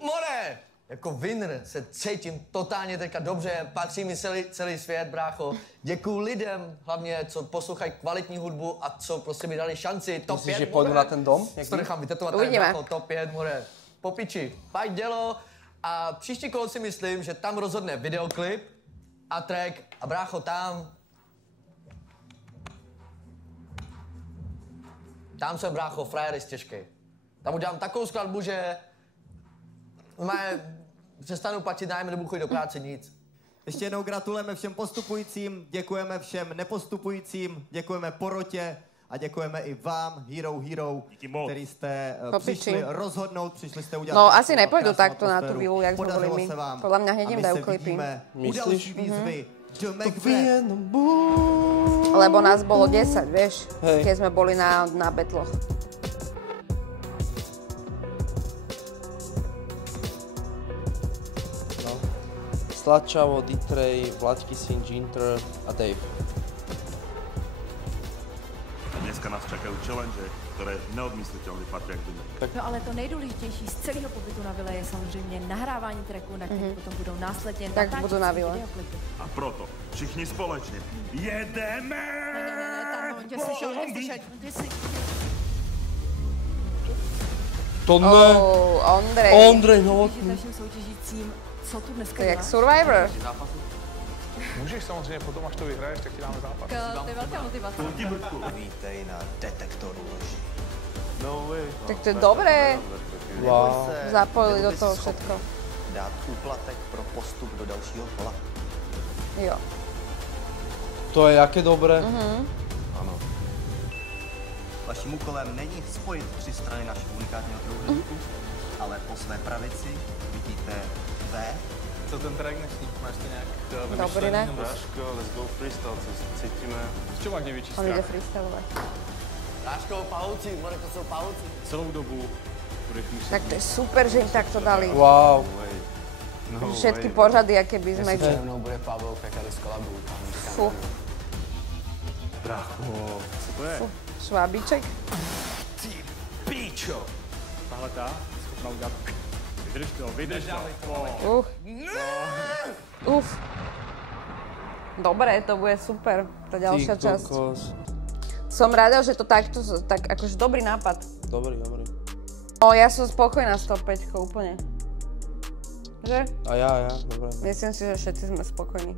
more! Jako winner se cítím totálně teďka dobře, patří mi celý svět, brácho. Děkuju lidem, hlavně, co poslouchají kvalitní hudbu a co prostě mi dali šanci. Top 5, Myslíš, že půjdu na ten dom? To nechám vytetovat tady, brácho, top 5, more. Po piči, fajn dělo. A příští kolo si myslím, že tam rozhodne videoklip a track a brácho tam. Tam jsem, brácho, frajerist těžký. Tam udělám takovou skladbu, že přestanu platit nájem, nebudu chodit do práce, nic. Ještě jednou gratulujeme všem postupujícím, děkujeme všem nepostupujícím, děkujeme porotě a děkujeme i vám, Hero, který jste přišli rozhodnout, přišli jste udělat... No, asi nepôjdu takto na tú vilu, jak sme boli my. Podľa mňa hneď im dajú klipy. Myslíš? Lebo nás bolo 10, vieš, keď sme boli na betloch. Sladčavo, D-Tray, Vlaďky Syn, Ginter a Dave. A dneska nás čakajú challenge, ktoré neodmysliteľne patria k tomu. No ale to nejdůležitější z celého pobytu na vile je samozřejmě nahrávání tracků, na kterých potom budou následně Tak budú na vile. A proto všichni společne jedeme! On tě slyšel. To ne. Ondrej. Ondrej Novotný. Našim soutěžícím, co tu dneska To je jak děláš? Survivor. Můžeš samozřejmě potom, až to vyhraješ, tak ti dáme zápas. To je velká motivace. Vítej na detektoru lží. No way. Tak to je dobré. Wow. Zapojili do toho všetko. Dát úplatek pro postup do dalšího kola. Jo. To je jaké dobré. Ano. Vaším úkolem není spojit 3 strany našeho unikátního trojúhelníku, ale po své pravici vidíte V. Co ten track dnešní? Máš to nějak Dobrý, ne? Dáško, let's go freestyle, co cítíme. Z čeho máš největší On ide strach? freestylovať. Dáško, pavouci, more, to jsou pavouci. Celou dobu budeš muset... Tak to je super, že im takto dali. Wow. No Všetky way, pořady, aké by sme... Jestli se mnou bude Pavel Pekary z kolabu. Fú, Brácho, co to je? švábíček. Ty píčo! Tahle ta schopná udělat... Vydrž to. Uh. Uf. Dobre, to bude super, tá ďalšia časť. Som rada, že to takto, tak akože dobrý nápad. Dobrý. No, ja som spokojná s top 5 úplne. Že? A ja, dobre. Myslím si, že všetci sme spokojní.